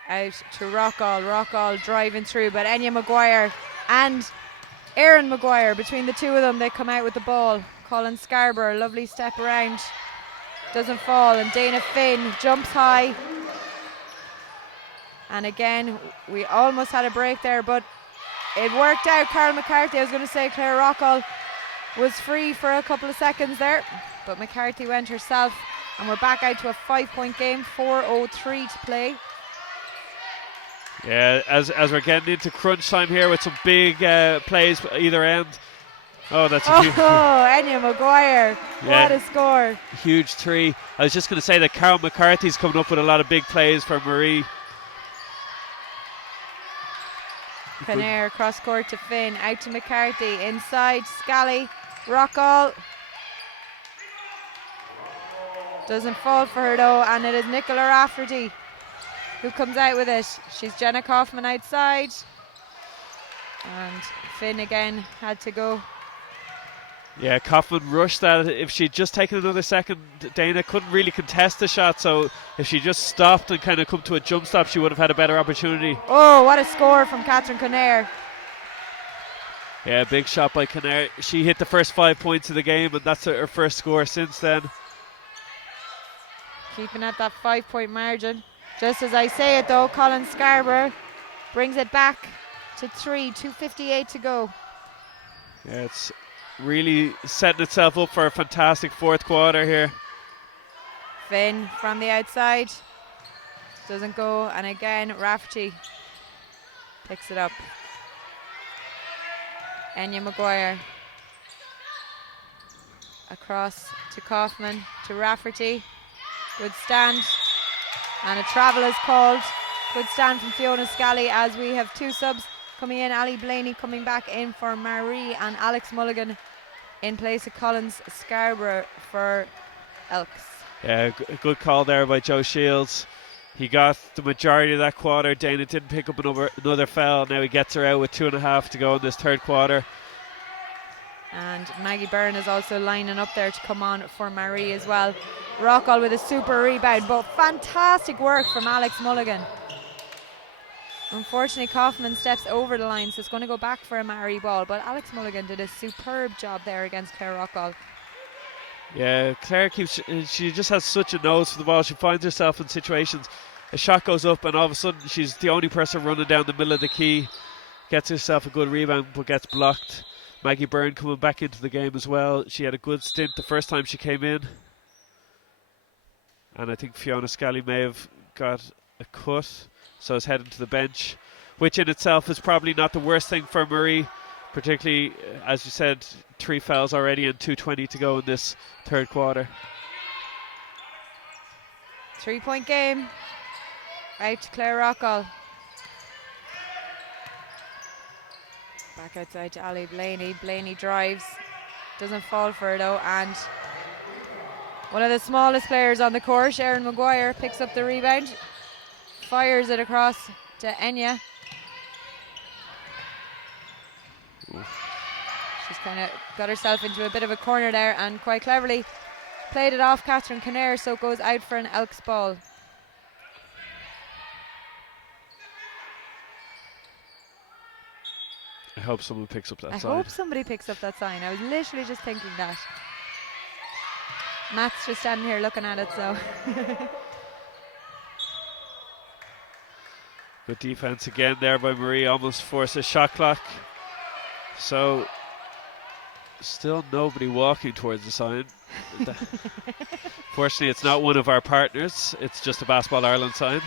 out to Rockall. Rockall driving through, but Enya Maguire and Erin Maguire, between the two of them, they come out with the ball. Colin Scarborough, lovely step around. Doesn't fall, and Dana Finn jumps high. And again, we almost had a break there, but it worked out. Carol McCarthy, I was going to say Claire Rockall was free for a couple of seconds there, but McCarthy went herself, and we're back out to a 5-point game, 4:03 to play. Yeah, as we're getting into crunch time here with some big plays either end. Oh, that's a huge... Enya Maguire, yeah, what a score. Huge three. I was just going to say that Carol McCarthy's coming up with a lot of big plays for Maree. Kinnair cross court to Finn, out to McCarthy, inside Scally, Rockall. Doesn't fall for her though, and it is Nicola Rafferty who comes out with it. She's Jenna Kaufman outside, and Finn again had to go. Yeah, Kaufman rushed that. If she'd just taken another second, Dana couldn't really contest the shot, so if she just stopped and kind of come to a jump stop, she would have had a better opportunity. Oh, what a score from Catherine Kinnair. Yeah, big shot by Kinnair. She hit the first 5 points of the game, and that's her first score since then. Keeping at that 5-point margin. Just as I say it though, Colin Scarborough brings it back to 3, 2:58 to go. Yeah, it's really setting itself up for a fantastic fourth quarter here. Finn from the outside, doesn't go, and again Rafferty picks it up. Enya Maguire across to Kaufman, to Rafferty. Good stand, and a travel is called. Good stand from Fiona Scally as we have two subs coming in. Ali Blaney coming back in for Maree, and Alex Mulligan in place of Collins Scarborough for Elks. Yeah, good call there by Joe Shields. He got the majority of that quarter. Dana didn't pick up another foul. Now he gets her out with 2.5 to go in this third quarter. And Maggie Byrne is also lining up there to come on for Maree as well. Rockall with a super rebound, but fantastic work from Alex Mulligan. Unfortunately, Kaufman steps over the line, so it's going to go back for a Maree ball, but Alex Mulligan did a superb job there against Claire Rockall. Yeah, Claire she just has such a nose for the ball. She finds herself in situations, a shot goes up and all of a sudden she's the only person running down the middle of the key, gets herself a good rebound but gets blocked. Maggie Byrne coming back into the game as well. She had a good stint the first time she came in, and I think Fiona Scally may have got a cut, so is heading to the bench, which in itself is probably not the worst thing for Maree, particularly as you said, 3 fouls already and 2:20 to go in this third quarter. 3-point game. Out to Claire Rockall. Back outside to Ali Blaney. Blaney drives. Doesn't fall for her though, and one of the smallest players on the court, Erin Maguire, picks up the rebound. Fires it across to Enya. She's kind of got herself into a bit of a corner there and quite cleverly played it off Catherine Kinnair, so it goes out for an Elks ball. I hope someone picks up that sign. I hope somebody picks up that sign. I was literally just thinking that. Matt's just standing here looking at it, so. Good defense again there by Maree, almost forced a shot clock. So, still nobody walking towards the sign. Fortunately, it's not one of our partners. It's just a Basketball Ireland sign.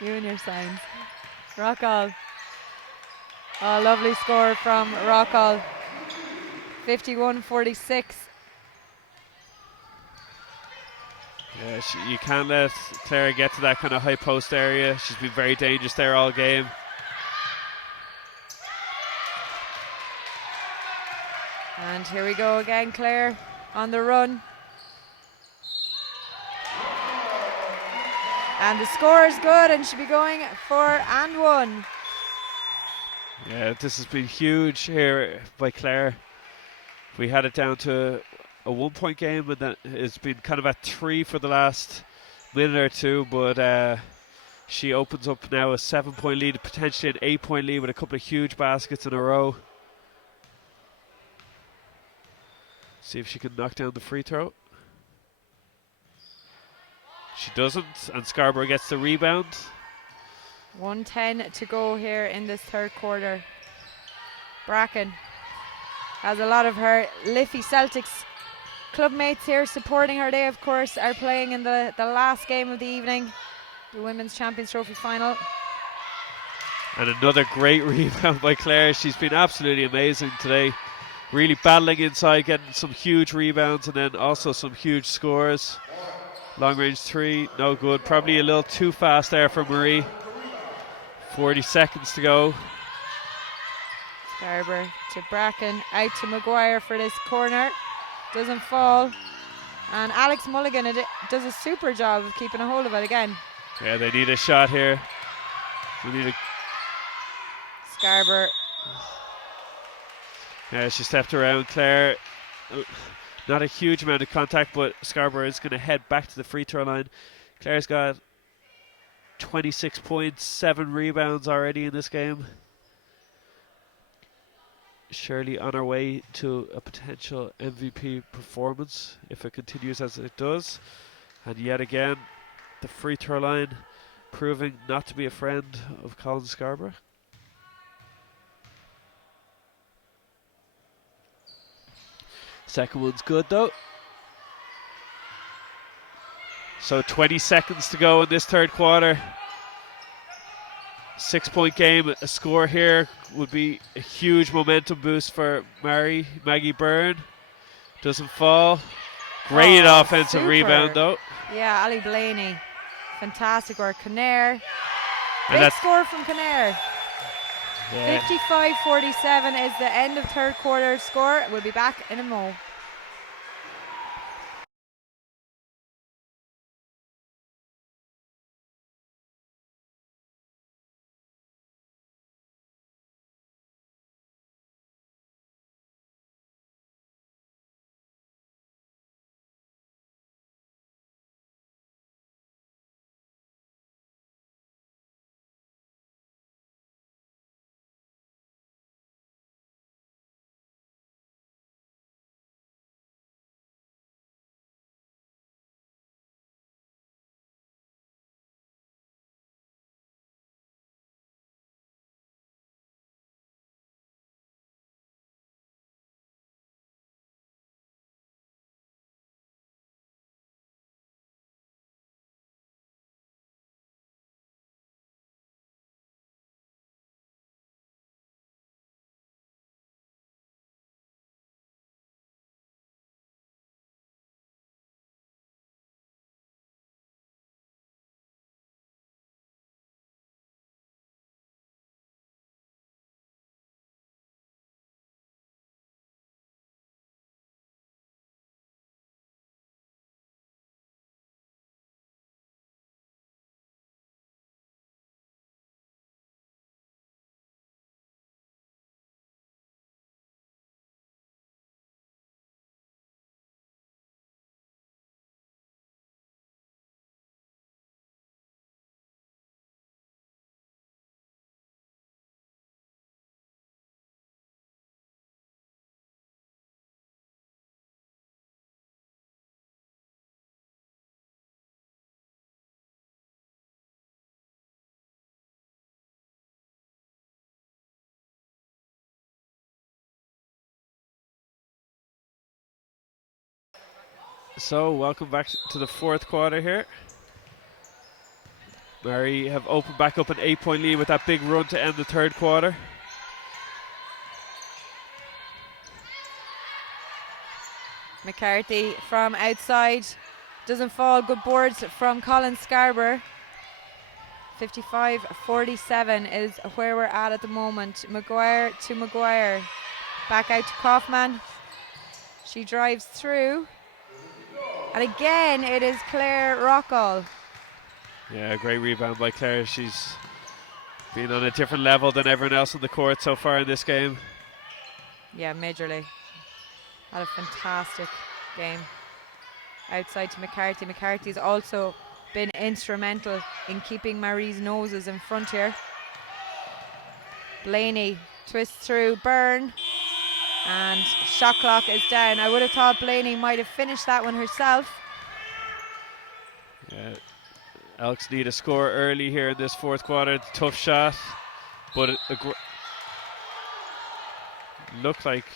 You and your signs. Rockall. Oh, lovely score from Rockall. 51-46. Yeah, you can't let Claire get to that kind of high post area. She's been very dangerous there all game. And here we go again, Claire on the run. And the score is good, and she'll be going for and one. Yeah, this has been huge here by Claire. We had it down to a 1-point game, and then it's been kind of at 3 for the last minute or two, but She opens up now a 7-point lead, potentially an 8-point lead with a couple of huge baskets in a row. See if she can knock down the free throw. She doesn't, and Scarborough gets the rebound. 1:10 to go here in this third quarter. Bracken has a lot of her Liffey Celtics clubmates here supporting her. They, of course, are playing in the last game of the evening, the Women's Champions Trophy final. And another great rebound by Claire. She's been absolutely amazing today. Really battling inside, getting some huge rebounds, and then also some huge scores. Long range three, no good. Probably a little too fast there for Maree. 40 seconds to go. Scarborough to Bracken, out to Maguire for this corner. Doesn't fall. And Alex Mulligan does a super job of keeping a hold of it again. Yeah, they need a shot here. They need a... Scarborough. Yeah, she stepped around Claire. Not a huge amount of contact, but Scarborough is going to head back to the free throw line. Claire's got 26 points, 7 rebounds already in this game. Surely on her way to a potential MVP performance if it continues as it does. And yet again, the free throw line proving not to be a friend of Colin Scarborough. Second one's good though. So 20 seconds to go in this third quarter. 6-point game. A score here would be a huge momentum boost for Maree. Maggie Byrne doesn't fall. Great offensive super rebound though. Yeah, Ali Blaney. Fantastic work. Kinnair. And Big score from Kinnair. Yeah. 55-47 is the end of third quarter score. We'll be back in a mo. So welcome back to the fourth quarter here. Maree have opened back up an 8-point lead with that big run to end the third quarter. McCarthy from outside. Doesn't fall. Good boards from Colin Scarborough. 55-47 is where we're at the moment. Maguire to Maguire. Back out to Kaufman. She drives through. And again, it is Claire Rockall. Yeah, great rebound by Claire. She's been on a different level than everyone else on the court so far in this game. Yeah, majorly. Had a fantastic game. Outside to McCarthy. McCarthy's also been instrumental in keeping Maree's noses in front here. Blaney twists through Byrne, and shot clock is down. I would have thought Blaney might have finished that one herself. Yeah. Elks need a score early here in this fourth quarter. Tough shot, but it looked like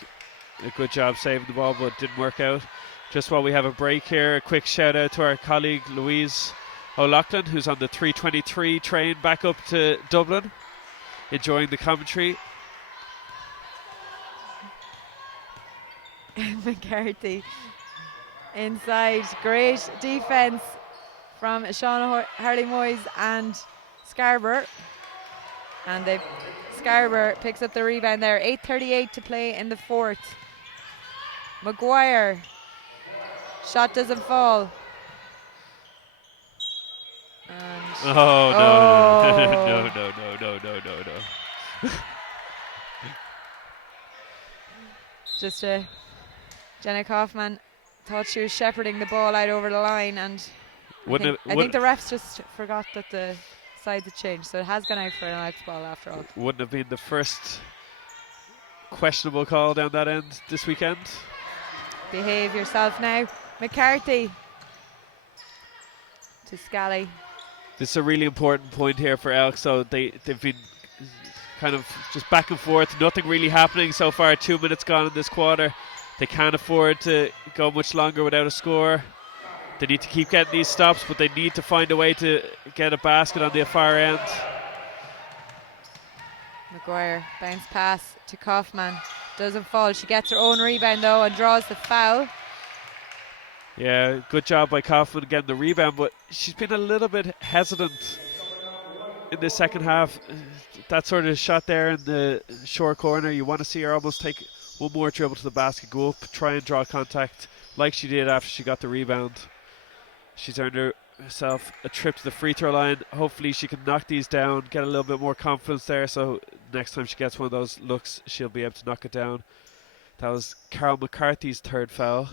a good job saving the ball, but didn't work out. Just while we have a break here, a quick shout out to our colleague Louise O'Loughlin, who's on the 3:23 train back up to Dublin, enjoying the commentary. McCarthy inside, great defense from Sean Harley-Moyes and Scarborough, and Scarborough picks up the rebound there. 8:38 to play in the fourth. Maguire, shot doesn't fall. And No. Just Jenna Kaufman thought she was shepherding the ball out over the line, and I think the refs just forgot that the sides had changed, so it has gone out for an Elks ball after all. Wouldn't have been the first questionable call down that end this weekend. Behave yourself now. McCarthy to Scally. This is a really important point here for Elks. So they've been kind of just back and forth. Nothing really happening so far. 2 minutes gone in this quarter. They can't afford to go much longer without a score. They need to keep getting these stops, but they need to find a way to get a basket on the far end. Maguire, bounce pass to Kaufman. Doesn't fall. She gets her own rebound though and draws the foul. Yeah, good job by Kaufman getting the rebound, but she's been a little bit hesitant in the second half. That sort of shot there in the short corner, you want to see her almost take one more dribble to the basket, go up, try and draw contact like she did after she got the rebound. She's earned herself a trip to the free throw line. Hopefully she can knock these down, get a little bit more confidence there, so next time she gets one of those looks, she'll be able to knock it down. That was Carol McCarthy's third foul.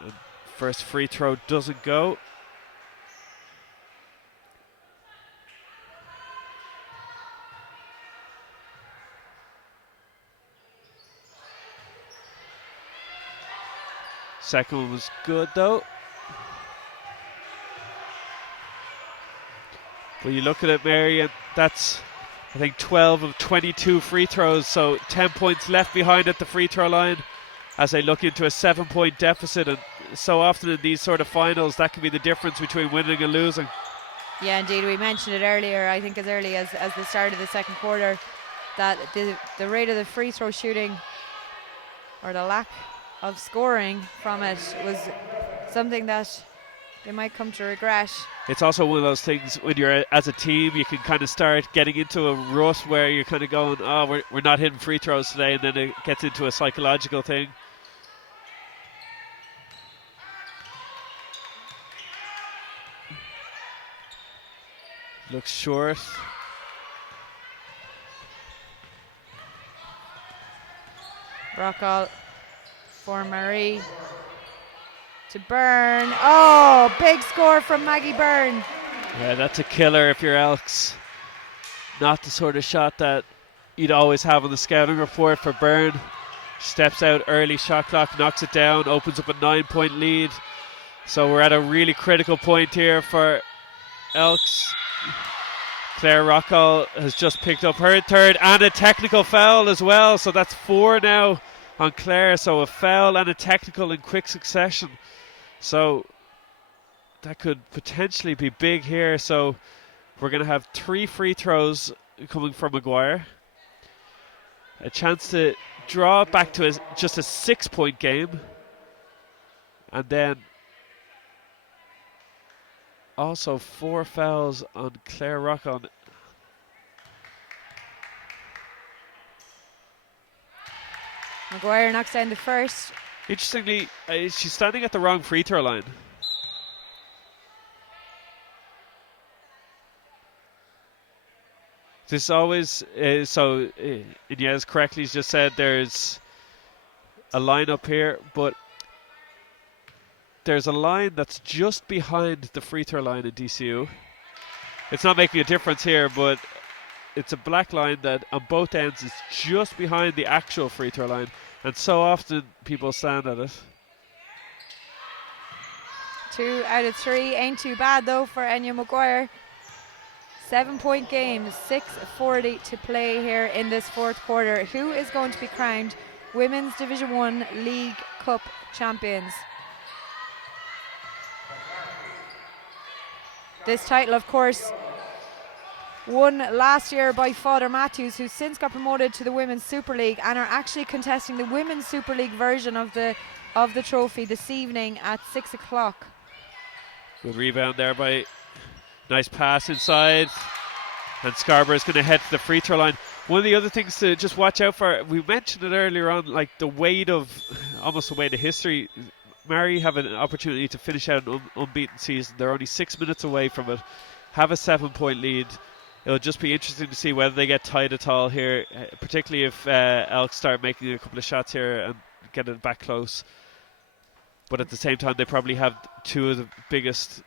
And first free throw doesn't go. Second one was good though. Well, you look at it, Maree, and that's, I think, 12 of 22 free throws, so 10 points left behind at the free throw line as they look into a 7-point deficit. And so often in these sort of finals, that can be the difference between winning and losing. Yeah, indeed. We mentioned it earlier, I think as early as the start of the second quarter, that the rate of the free throw shooting, or the lack of scoring from it, was something that they might come to regret. It's also one of those things when you're as a team, you can kind of start getting into a rut where you're kind of going, oh, we're not hitting free throws today, and then it gets into a psychological thing. Looks short. Rockall for Maree to Byrne. Oh, big score from Maggie Byrne. Yeah, that's a killer if you're Elks. Not the sort of shot that you'd always have on the scouting report for Byrne. Steps out early, shot clock, knocks it down, opens up a 9-point lead. So we're at a really critical point here for Elks. Claire Rockall has just picked up her third and a technical foul as well. So that's 4 now on Claire. So a foul and a technical in quick succession. So that could potentially be big here. So we're going to have 3 free throws coming from Maguire. A chance to draw it back to just a 6-point game. And then also 4 fouls on Claire Rockall. Maguire knocks down the first. Interestingly, she's standing at the wrong free throw line. This always, Inez correctly just said there's a lineup here, but there's a line that's just behind the free throw line in DCU. It's not making a difference here, but it's a black line that on both ends is just behind the actual free throw line, and so often people stand at it. 2 out of 3 ain't too bad though for Enya Maguire. 7-point game, 6:40 to play here in this fourth quarter. Who is going to be crowned Women's Division 1 League Cup champions? This title, of course, won last year by Father Matthews, who since got promoted to the Women's Super League and are actually contesting the Women's Super League version of the trophy this evening at 6 o'clock. Good rebound there by, nice pass inside, and Scarborough's going to head to the free throw line. One of the other things to just watch out for, we mentioned it earlier on, like the weight of, almost the weight of history. Maree have an opportunity to finish out an unbeaten season. They're only 6 minutes away from it, have a 7-point lead. It'll just be interesting to see whether they get tied at all here, particularly if Elks start making a couple of shots here and get it back close. But at the same time, they probably have two of the biggest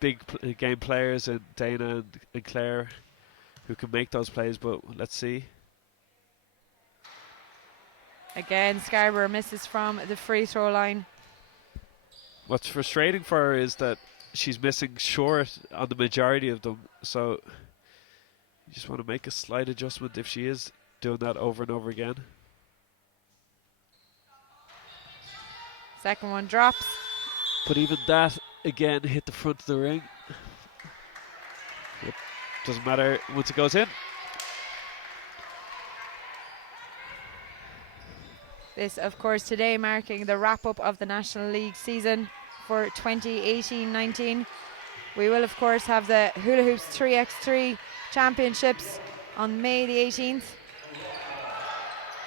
game players in Dana and Claire who can make those plays, but let's see. Again, Scarborough misses from the free throw line. What's frustrating for her is that she's missing short on the majority of them, so you just want to make a slight adjustment if she is doing that over and over again. Second one drops. But even that, again, hit the front of the ring. Yep. Doesn't matter once it goes in. This, of course, today marking the wrap-up of the National League season for 2018-19. We will, of course, have the Hula Hoops 3x3 Championships on May the 18th.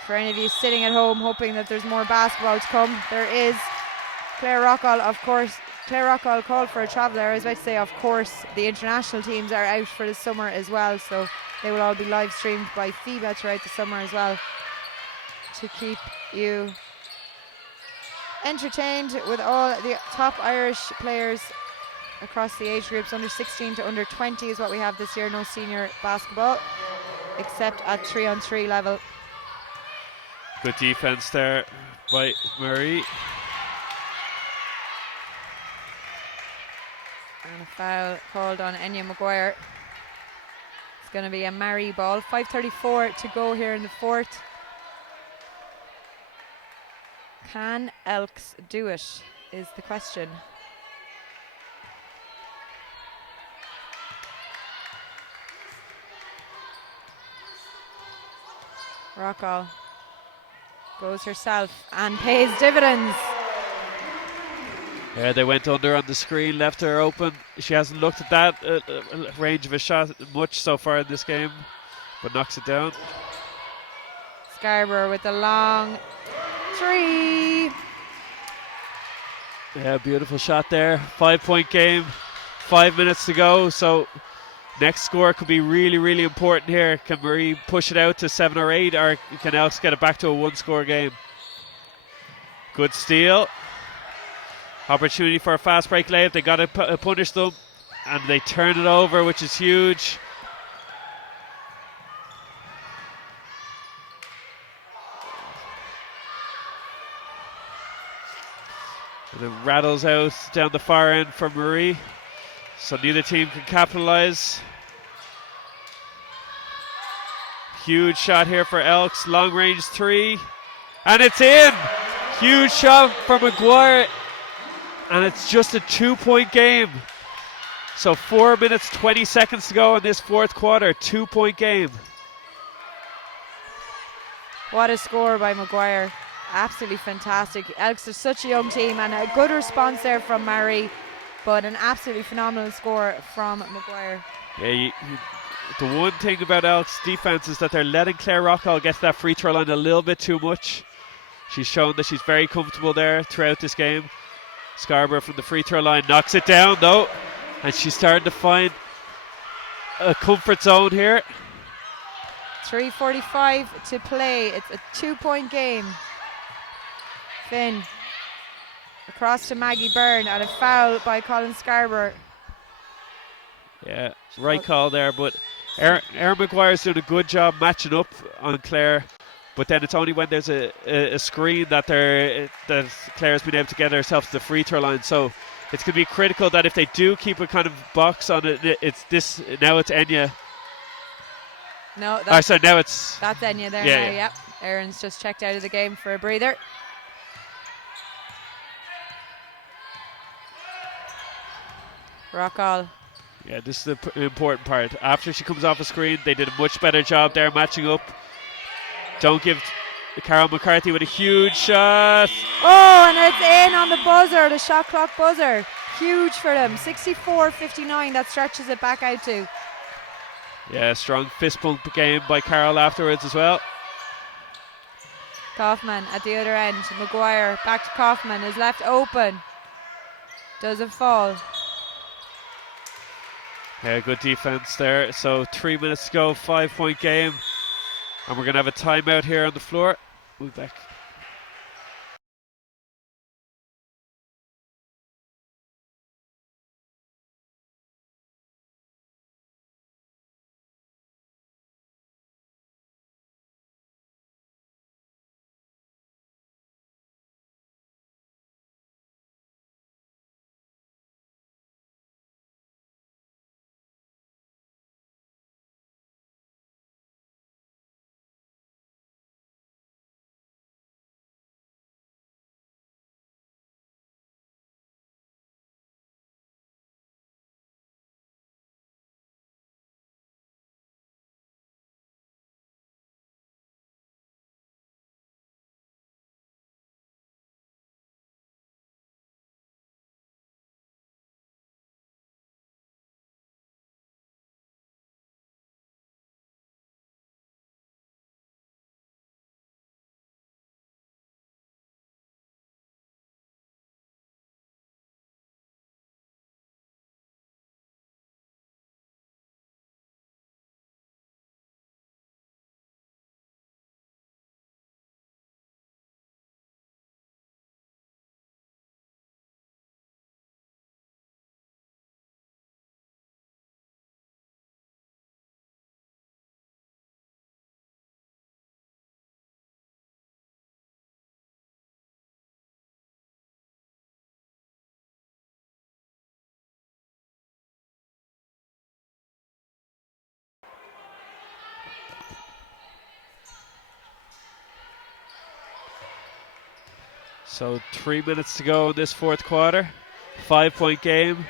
For any of you sitting at home hoping that there's more basketball to come, there is. Claire Rockall, of course, Claire Rockall called for a traveller. I was about to say, of course, the international teams are out for the summer as well, so they will all be live streamed by FIBA throughout the summer as well, to keep you entertained with all the top Irish players across the age groups. Under 16 to under 20 is what we have this year. No senior basketball except at 3-on-3 level. Good defense there by Maree. And a foul called on Enya Maguire. It's going to be a Maree ball. 5:34 to go here in the fourth. Can Elks do it, is the question. Rockall goes herself and pays dividends. Yeah, they went under on the screen, left her open. She hasn't looked at that range of a shot much so far in this game, but knocks it down. Scarborough with the long three. Yeah, beautiful shot there. 5-point game, 5 minutes to go. So next score could be really, really important here. Can Maree push it out to 7 or 8, or can Elks get it back to a 1-score game? Good steal. Opportunity for a fast break layup. They got to punish them, and they turn it over, which is huge. And it rattles out down the far end for Maree, so neither team can capitalize. Huge shot here for Elks, long range 3, and it's in. Huge shot for Maguire, and it's just a 2-point game. So 4 minutes 20 seconds to go in this fourth quarter. 2-point game. What a score by Maguire. Absolutely fantastic. Elks are such a young team, and a good response there from Maree, but an absolutely phenomenal score from Maguire. Yeah, the one thing about Elks defense is that they're letting Claire Rockall get to that free throw line a little bit too much. She's shown that she's very comfortable there throughout this game. Scarborough from the free throw line knocks it down though, and she's starting to find a comfort zone here. 3:45 to play. It's a 2-point game. Finn. Across to Maggie Byrne and a foul by Colin Scarborough. Yeah, right call there, but Erin Maguire's doing a good job matching up on Claire, but then it's only when there's a screen that Claire's been able to get herself to the free throw line. So it's going to be critical that if they do keep a kind of box on it, it's Enya. No, now it's that's Enya there. Yeah, now, yep. Erin's just checked out of the game for a breather. Rock all. Yeah, this is the important part. After she comes off a screen, they did a much better job there matching up. Don't give Carol McCarthy with a huge shot. Oh, and it's in on the buzzer, the shot clock buzzer. Huge for them. 64-59, that stretches it back out to. Yeah, strong fist bump game by Carol afterwards as well. Kaufman at the other end. Maguire back to Kaufman, is left open. Doesn't fall. Yeah, good defense there. So 3 minutes to go, 5-point game. And we're going to have a timeout here on the floor. We'll be back. So 3 minutes to go in this fourth quarter. 5-point game.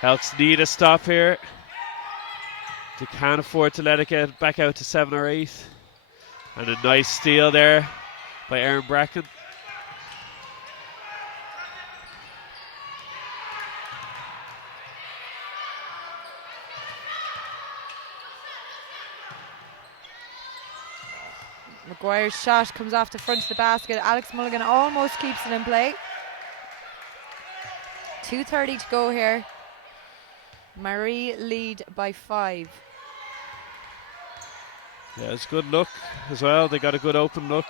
Elks need a stop here. They can't afford to let it get back out to 7 or 8. And a nice steal there by Erin Bracken. Maguire's shot comes off the front of the basket. Alex Mulligan almost keeps it in play. 2:30 to go here. Maree lead by 5. Yeah, it's good look as well. They got a good open look.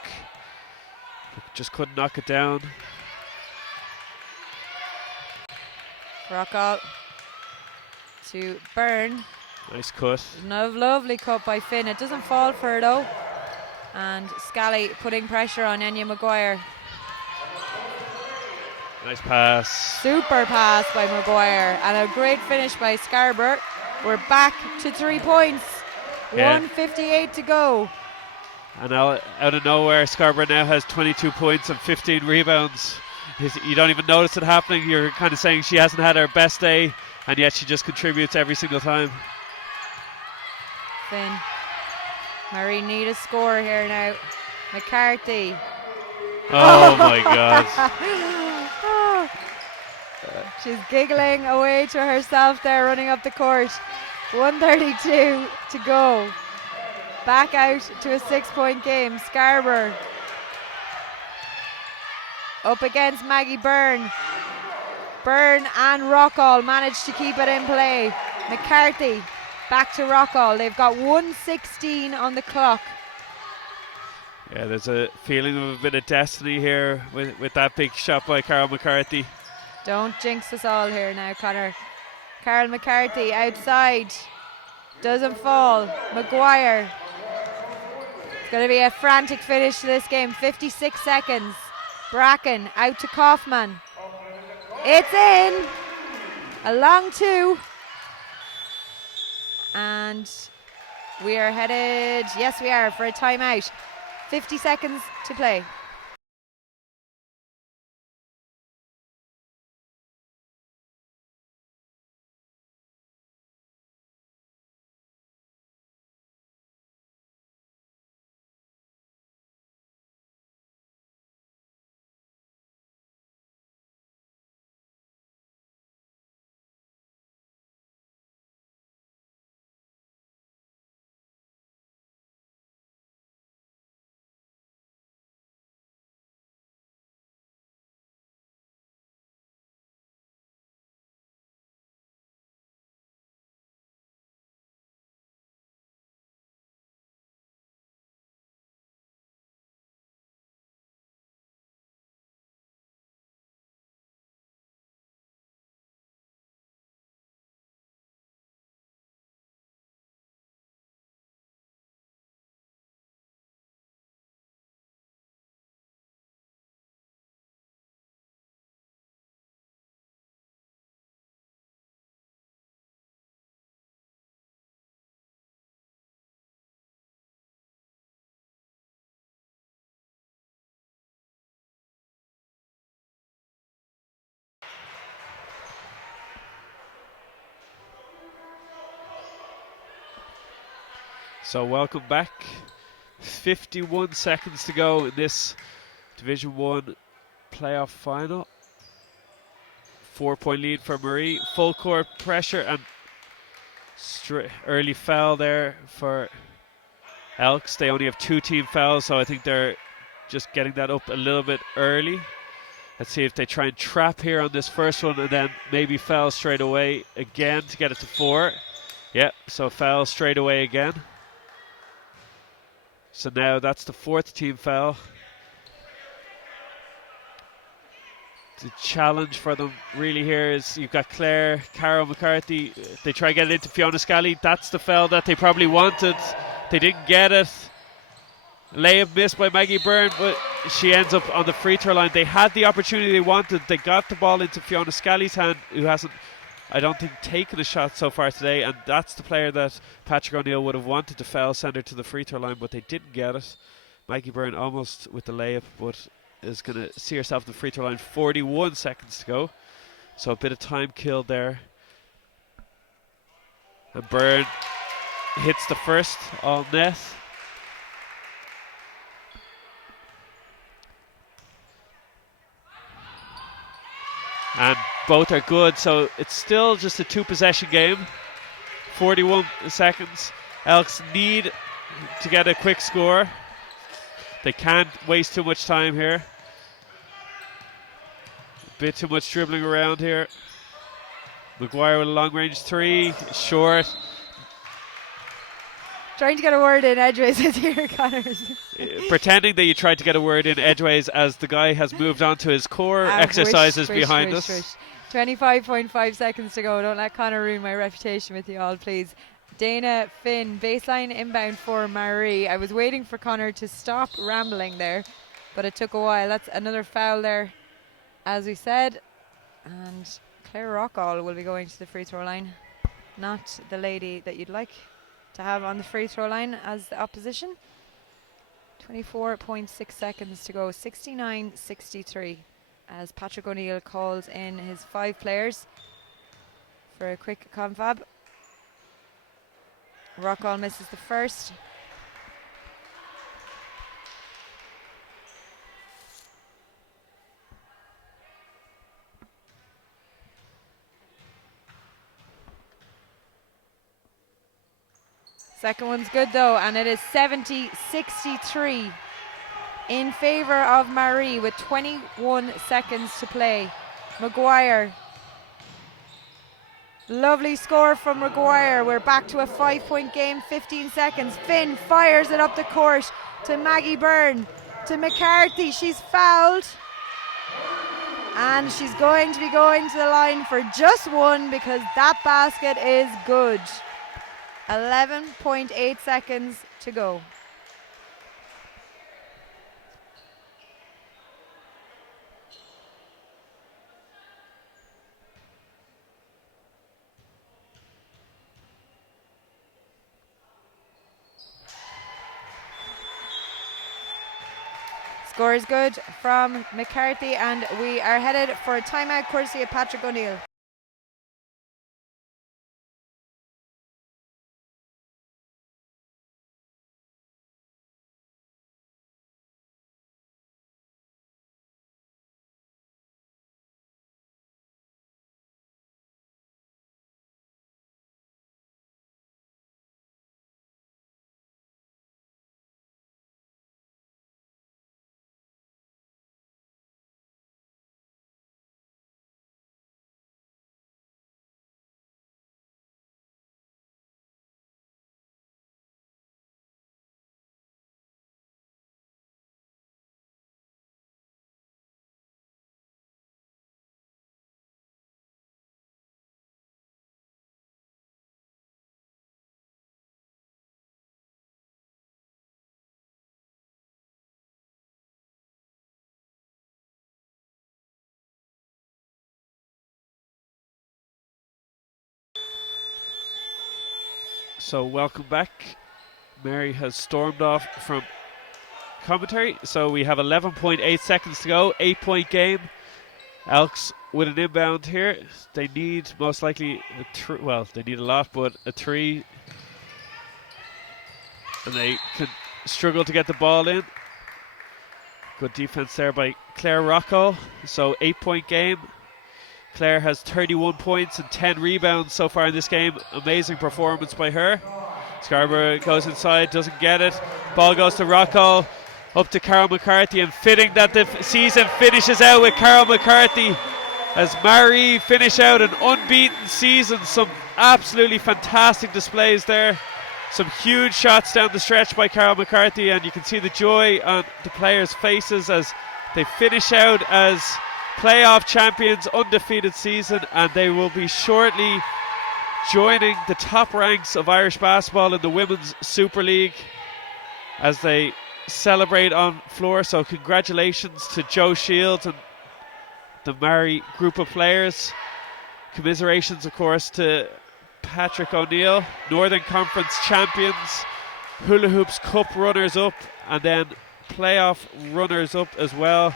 Just couldn't knock it down. Rockall to Byrne. Nice cut. Lovely cut by Finn. It doesn't fall for her though. And Scally putting pressure on Enya Maguire. Nice pass. Super pass by Maguire. And a great finish by Scarborough. We're back to 3 points. Yeah. 1:58 to go. And out of nowhere, Scarborough now has 22 points and 15 rebounds. You don't even notice it happening. You're kind of saying she hasn't had her best day, and yet she just contributes every single time. Finn. Maree need a score here now. McCarthy. Oh my God. Oh. She's giggling away to herself there, running up the court. 1:32 to go. Back out to a 6-point game. Scarborough up against Maggie Byrne. Byrne and Rockall managed to keep it in play. McCarthy back to Rockall. They've got 1:16 on the clock. Yeah, there's a feeling of a bit of destiny here with that big shot by Carol McCarthy. Don't jinx us all here now, Connor. Carol McCarthy outside. Doesn't fall. Maguire. It's going to be a frantic finish to this game. 56 seconds. Bracken out to Kaufman. It's in. A long two. And we are headed, yes we are, for a timeout. 50 seconds to play. So welcome back. 51 seconds to go in this Division 1 playoff final. 4-point lead for Maree. Full court pressure and early foul there for Elks. They only have 2 team fouls, so I think they're just getting that up a little bit early. Let's see if they try and trap here on this first one and then maybe foul straight away again to get it to 4. Yeah, so foul straight away again. So now that's the 4th team foul. The challenge for them really here is you've got Claire, Carol McCarthy. They try to get it into Fiona Scally. That's the foul that they probably wanted. They didn't get it. Layup missed by Maggie Byrne, but she ends up on the free throw line. They had the opportunity they wanted. They got the ball into Fiona Scally's hand, who hasn't, I don't think, taken a shot so far today, and that's the player that Patrick O'Neill would have wanted to foul, send her to the free throw line, but they didn't get it. Maggie Byrne almost with the layup, but is going to see herself at the free throw line. 41 seconds to go, so a bit of time killed there. And Byrne hits the first all net. And both are good, so it's still just a 2-possession game. 41 seconds. Elks need to get a quick score. They can't waste too much time here. A bit too much dribbling around here. Maguire with a long range 3, short. Trying to get a word in edgeways here, Connors. Pretending that you tried to get a word in edgeways as the guy has moved on to his core exercises behind us. 25.5 seconds to go. Don't let Connor ruin my reputation with you all, please. Dana Finn, baseline inbound for Maree. I was waiting for Connor to stop rambling there, but it took a while. That's another foul there, as we said. And Claire Rockall will be going to the free throw line. Not the lady that you'd like to have on the free throw line as the opposition. 24.6 seconds to go. 69-63 as Patrick O'Neill calls in his 5 players for a quick confab. Rockall misses the first. Second one's good though, and it is 70-63 in favour of Maree with 21 seconds to play. Maguire Lovely score from Maguire. We're back to a 5-point game, 15 seconds. Finn fires it up the court to Maggie Byrne, to McCarthy. She's fouled. And she's going to be going to the line for just one because that basket is good. 11.8 seconds to go. Score is good from McCarthy, and we are headed for a timeout courtesy of Patrick O'Neill. So welcome back. Maree has stormed off from commentary. So we have 11.8 seconds to go. 8-point game. Elks with an inbound here. They need most likely well, they need a lot, but a 3. And they can struggle to get the ball in. Good defense there by Claire Rocco. So 8-point game. Claire has 31 points and 10 rebounds so far in this game. Amazing performance by her. Scarborough goes inside, doesn't get it. Ball goes to Rocco, up to Carol McCarthy, and fitting that the season finishes out with Carol McCarthy as Maree finish out an unbeaten season. Some absolutely fantastic displays there. Some huge shots down the stretch by Carol McCarthy, and you can see the joy on the players' faces as they finish out as playoff champions, undefeated season, and they will be shortly joining the top ranks of Irish basketball in the Women's Super League as they celebrate on floor. So congratulations to Joe Shields and the Maree group of players. Commiserations, of course, to Patrick O'Neill, Northern Conference champions, Hula Hoops Cup runners-up, and then playoff runners-up as well.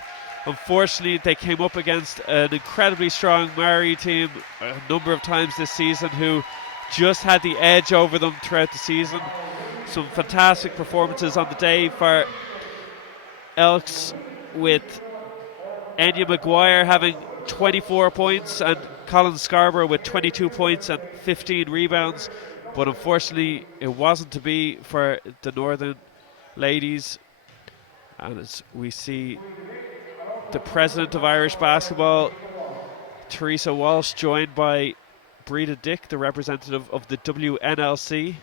Unfortunately, they came up against an incredibly strong Maree team a number of times this season who just had the edge over them throughout the season. Some fantastic performances on the day for Elks, with Enya Maguire having 24 points and Colin Scarborough with 22 points and 15 rebounds. But unfortunately, it wasn't to be for the Northern ladies. And as we see the president of Irish basketball, Teresa Walsh, joined by Breda Dick, the representative of the WNLC,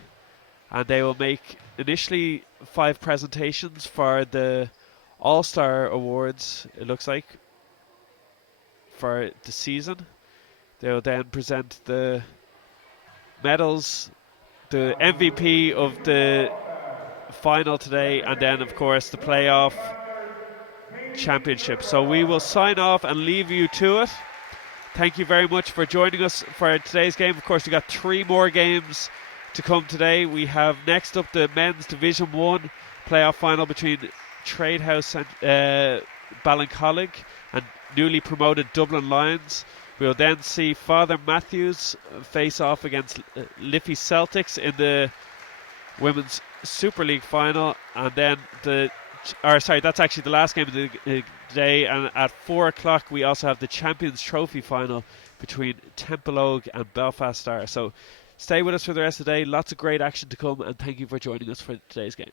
and they will make initially 5 presentations for the All-Star Awards, it looks like, for the season. They will then present the medals, the MVP of the final today, and then of course the playoff championship. So we will sign off and leave you to it. Thank you very much for joining us for today's game. Of course, we got 3 more games to come today. We have next up the men's Division 1 playoff final between Tradehouse and Ballincollig and newly promoted Dublin Lions. We'll then see Father Matthews face off against Liffey Celtics in the Women's Super League final, and then that's actually the last game of the day, and at 4 o'clock we also have the Champions Trophy final between Templeogue and Belfast Star. So stay with us for the rest of the day. Lots of great action to come, and thank you for joining us for today's game.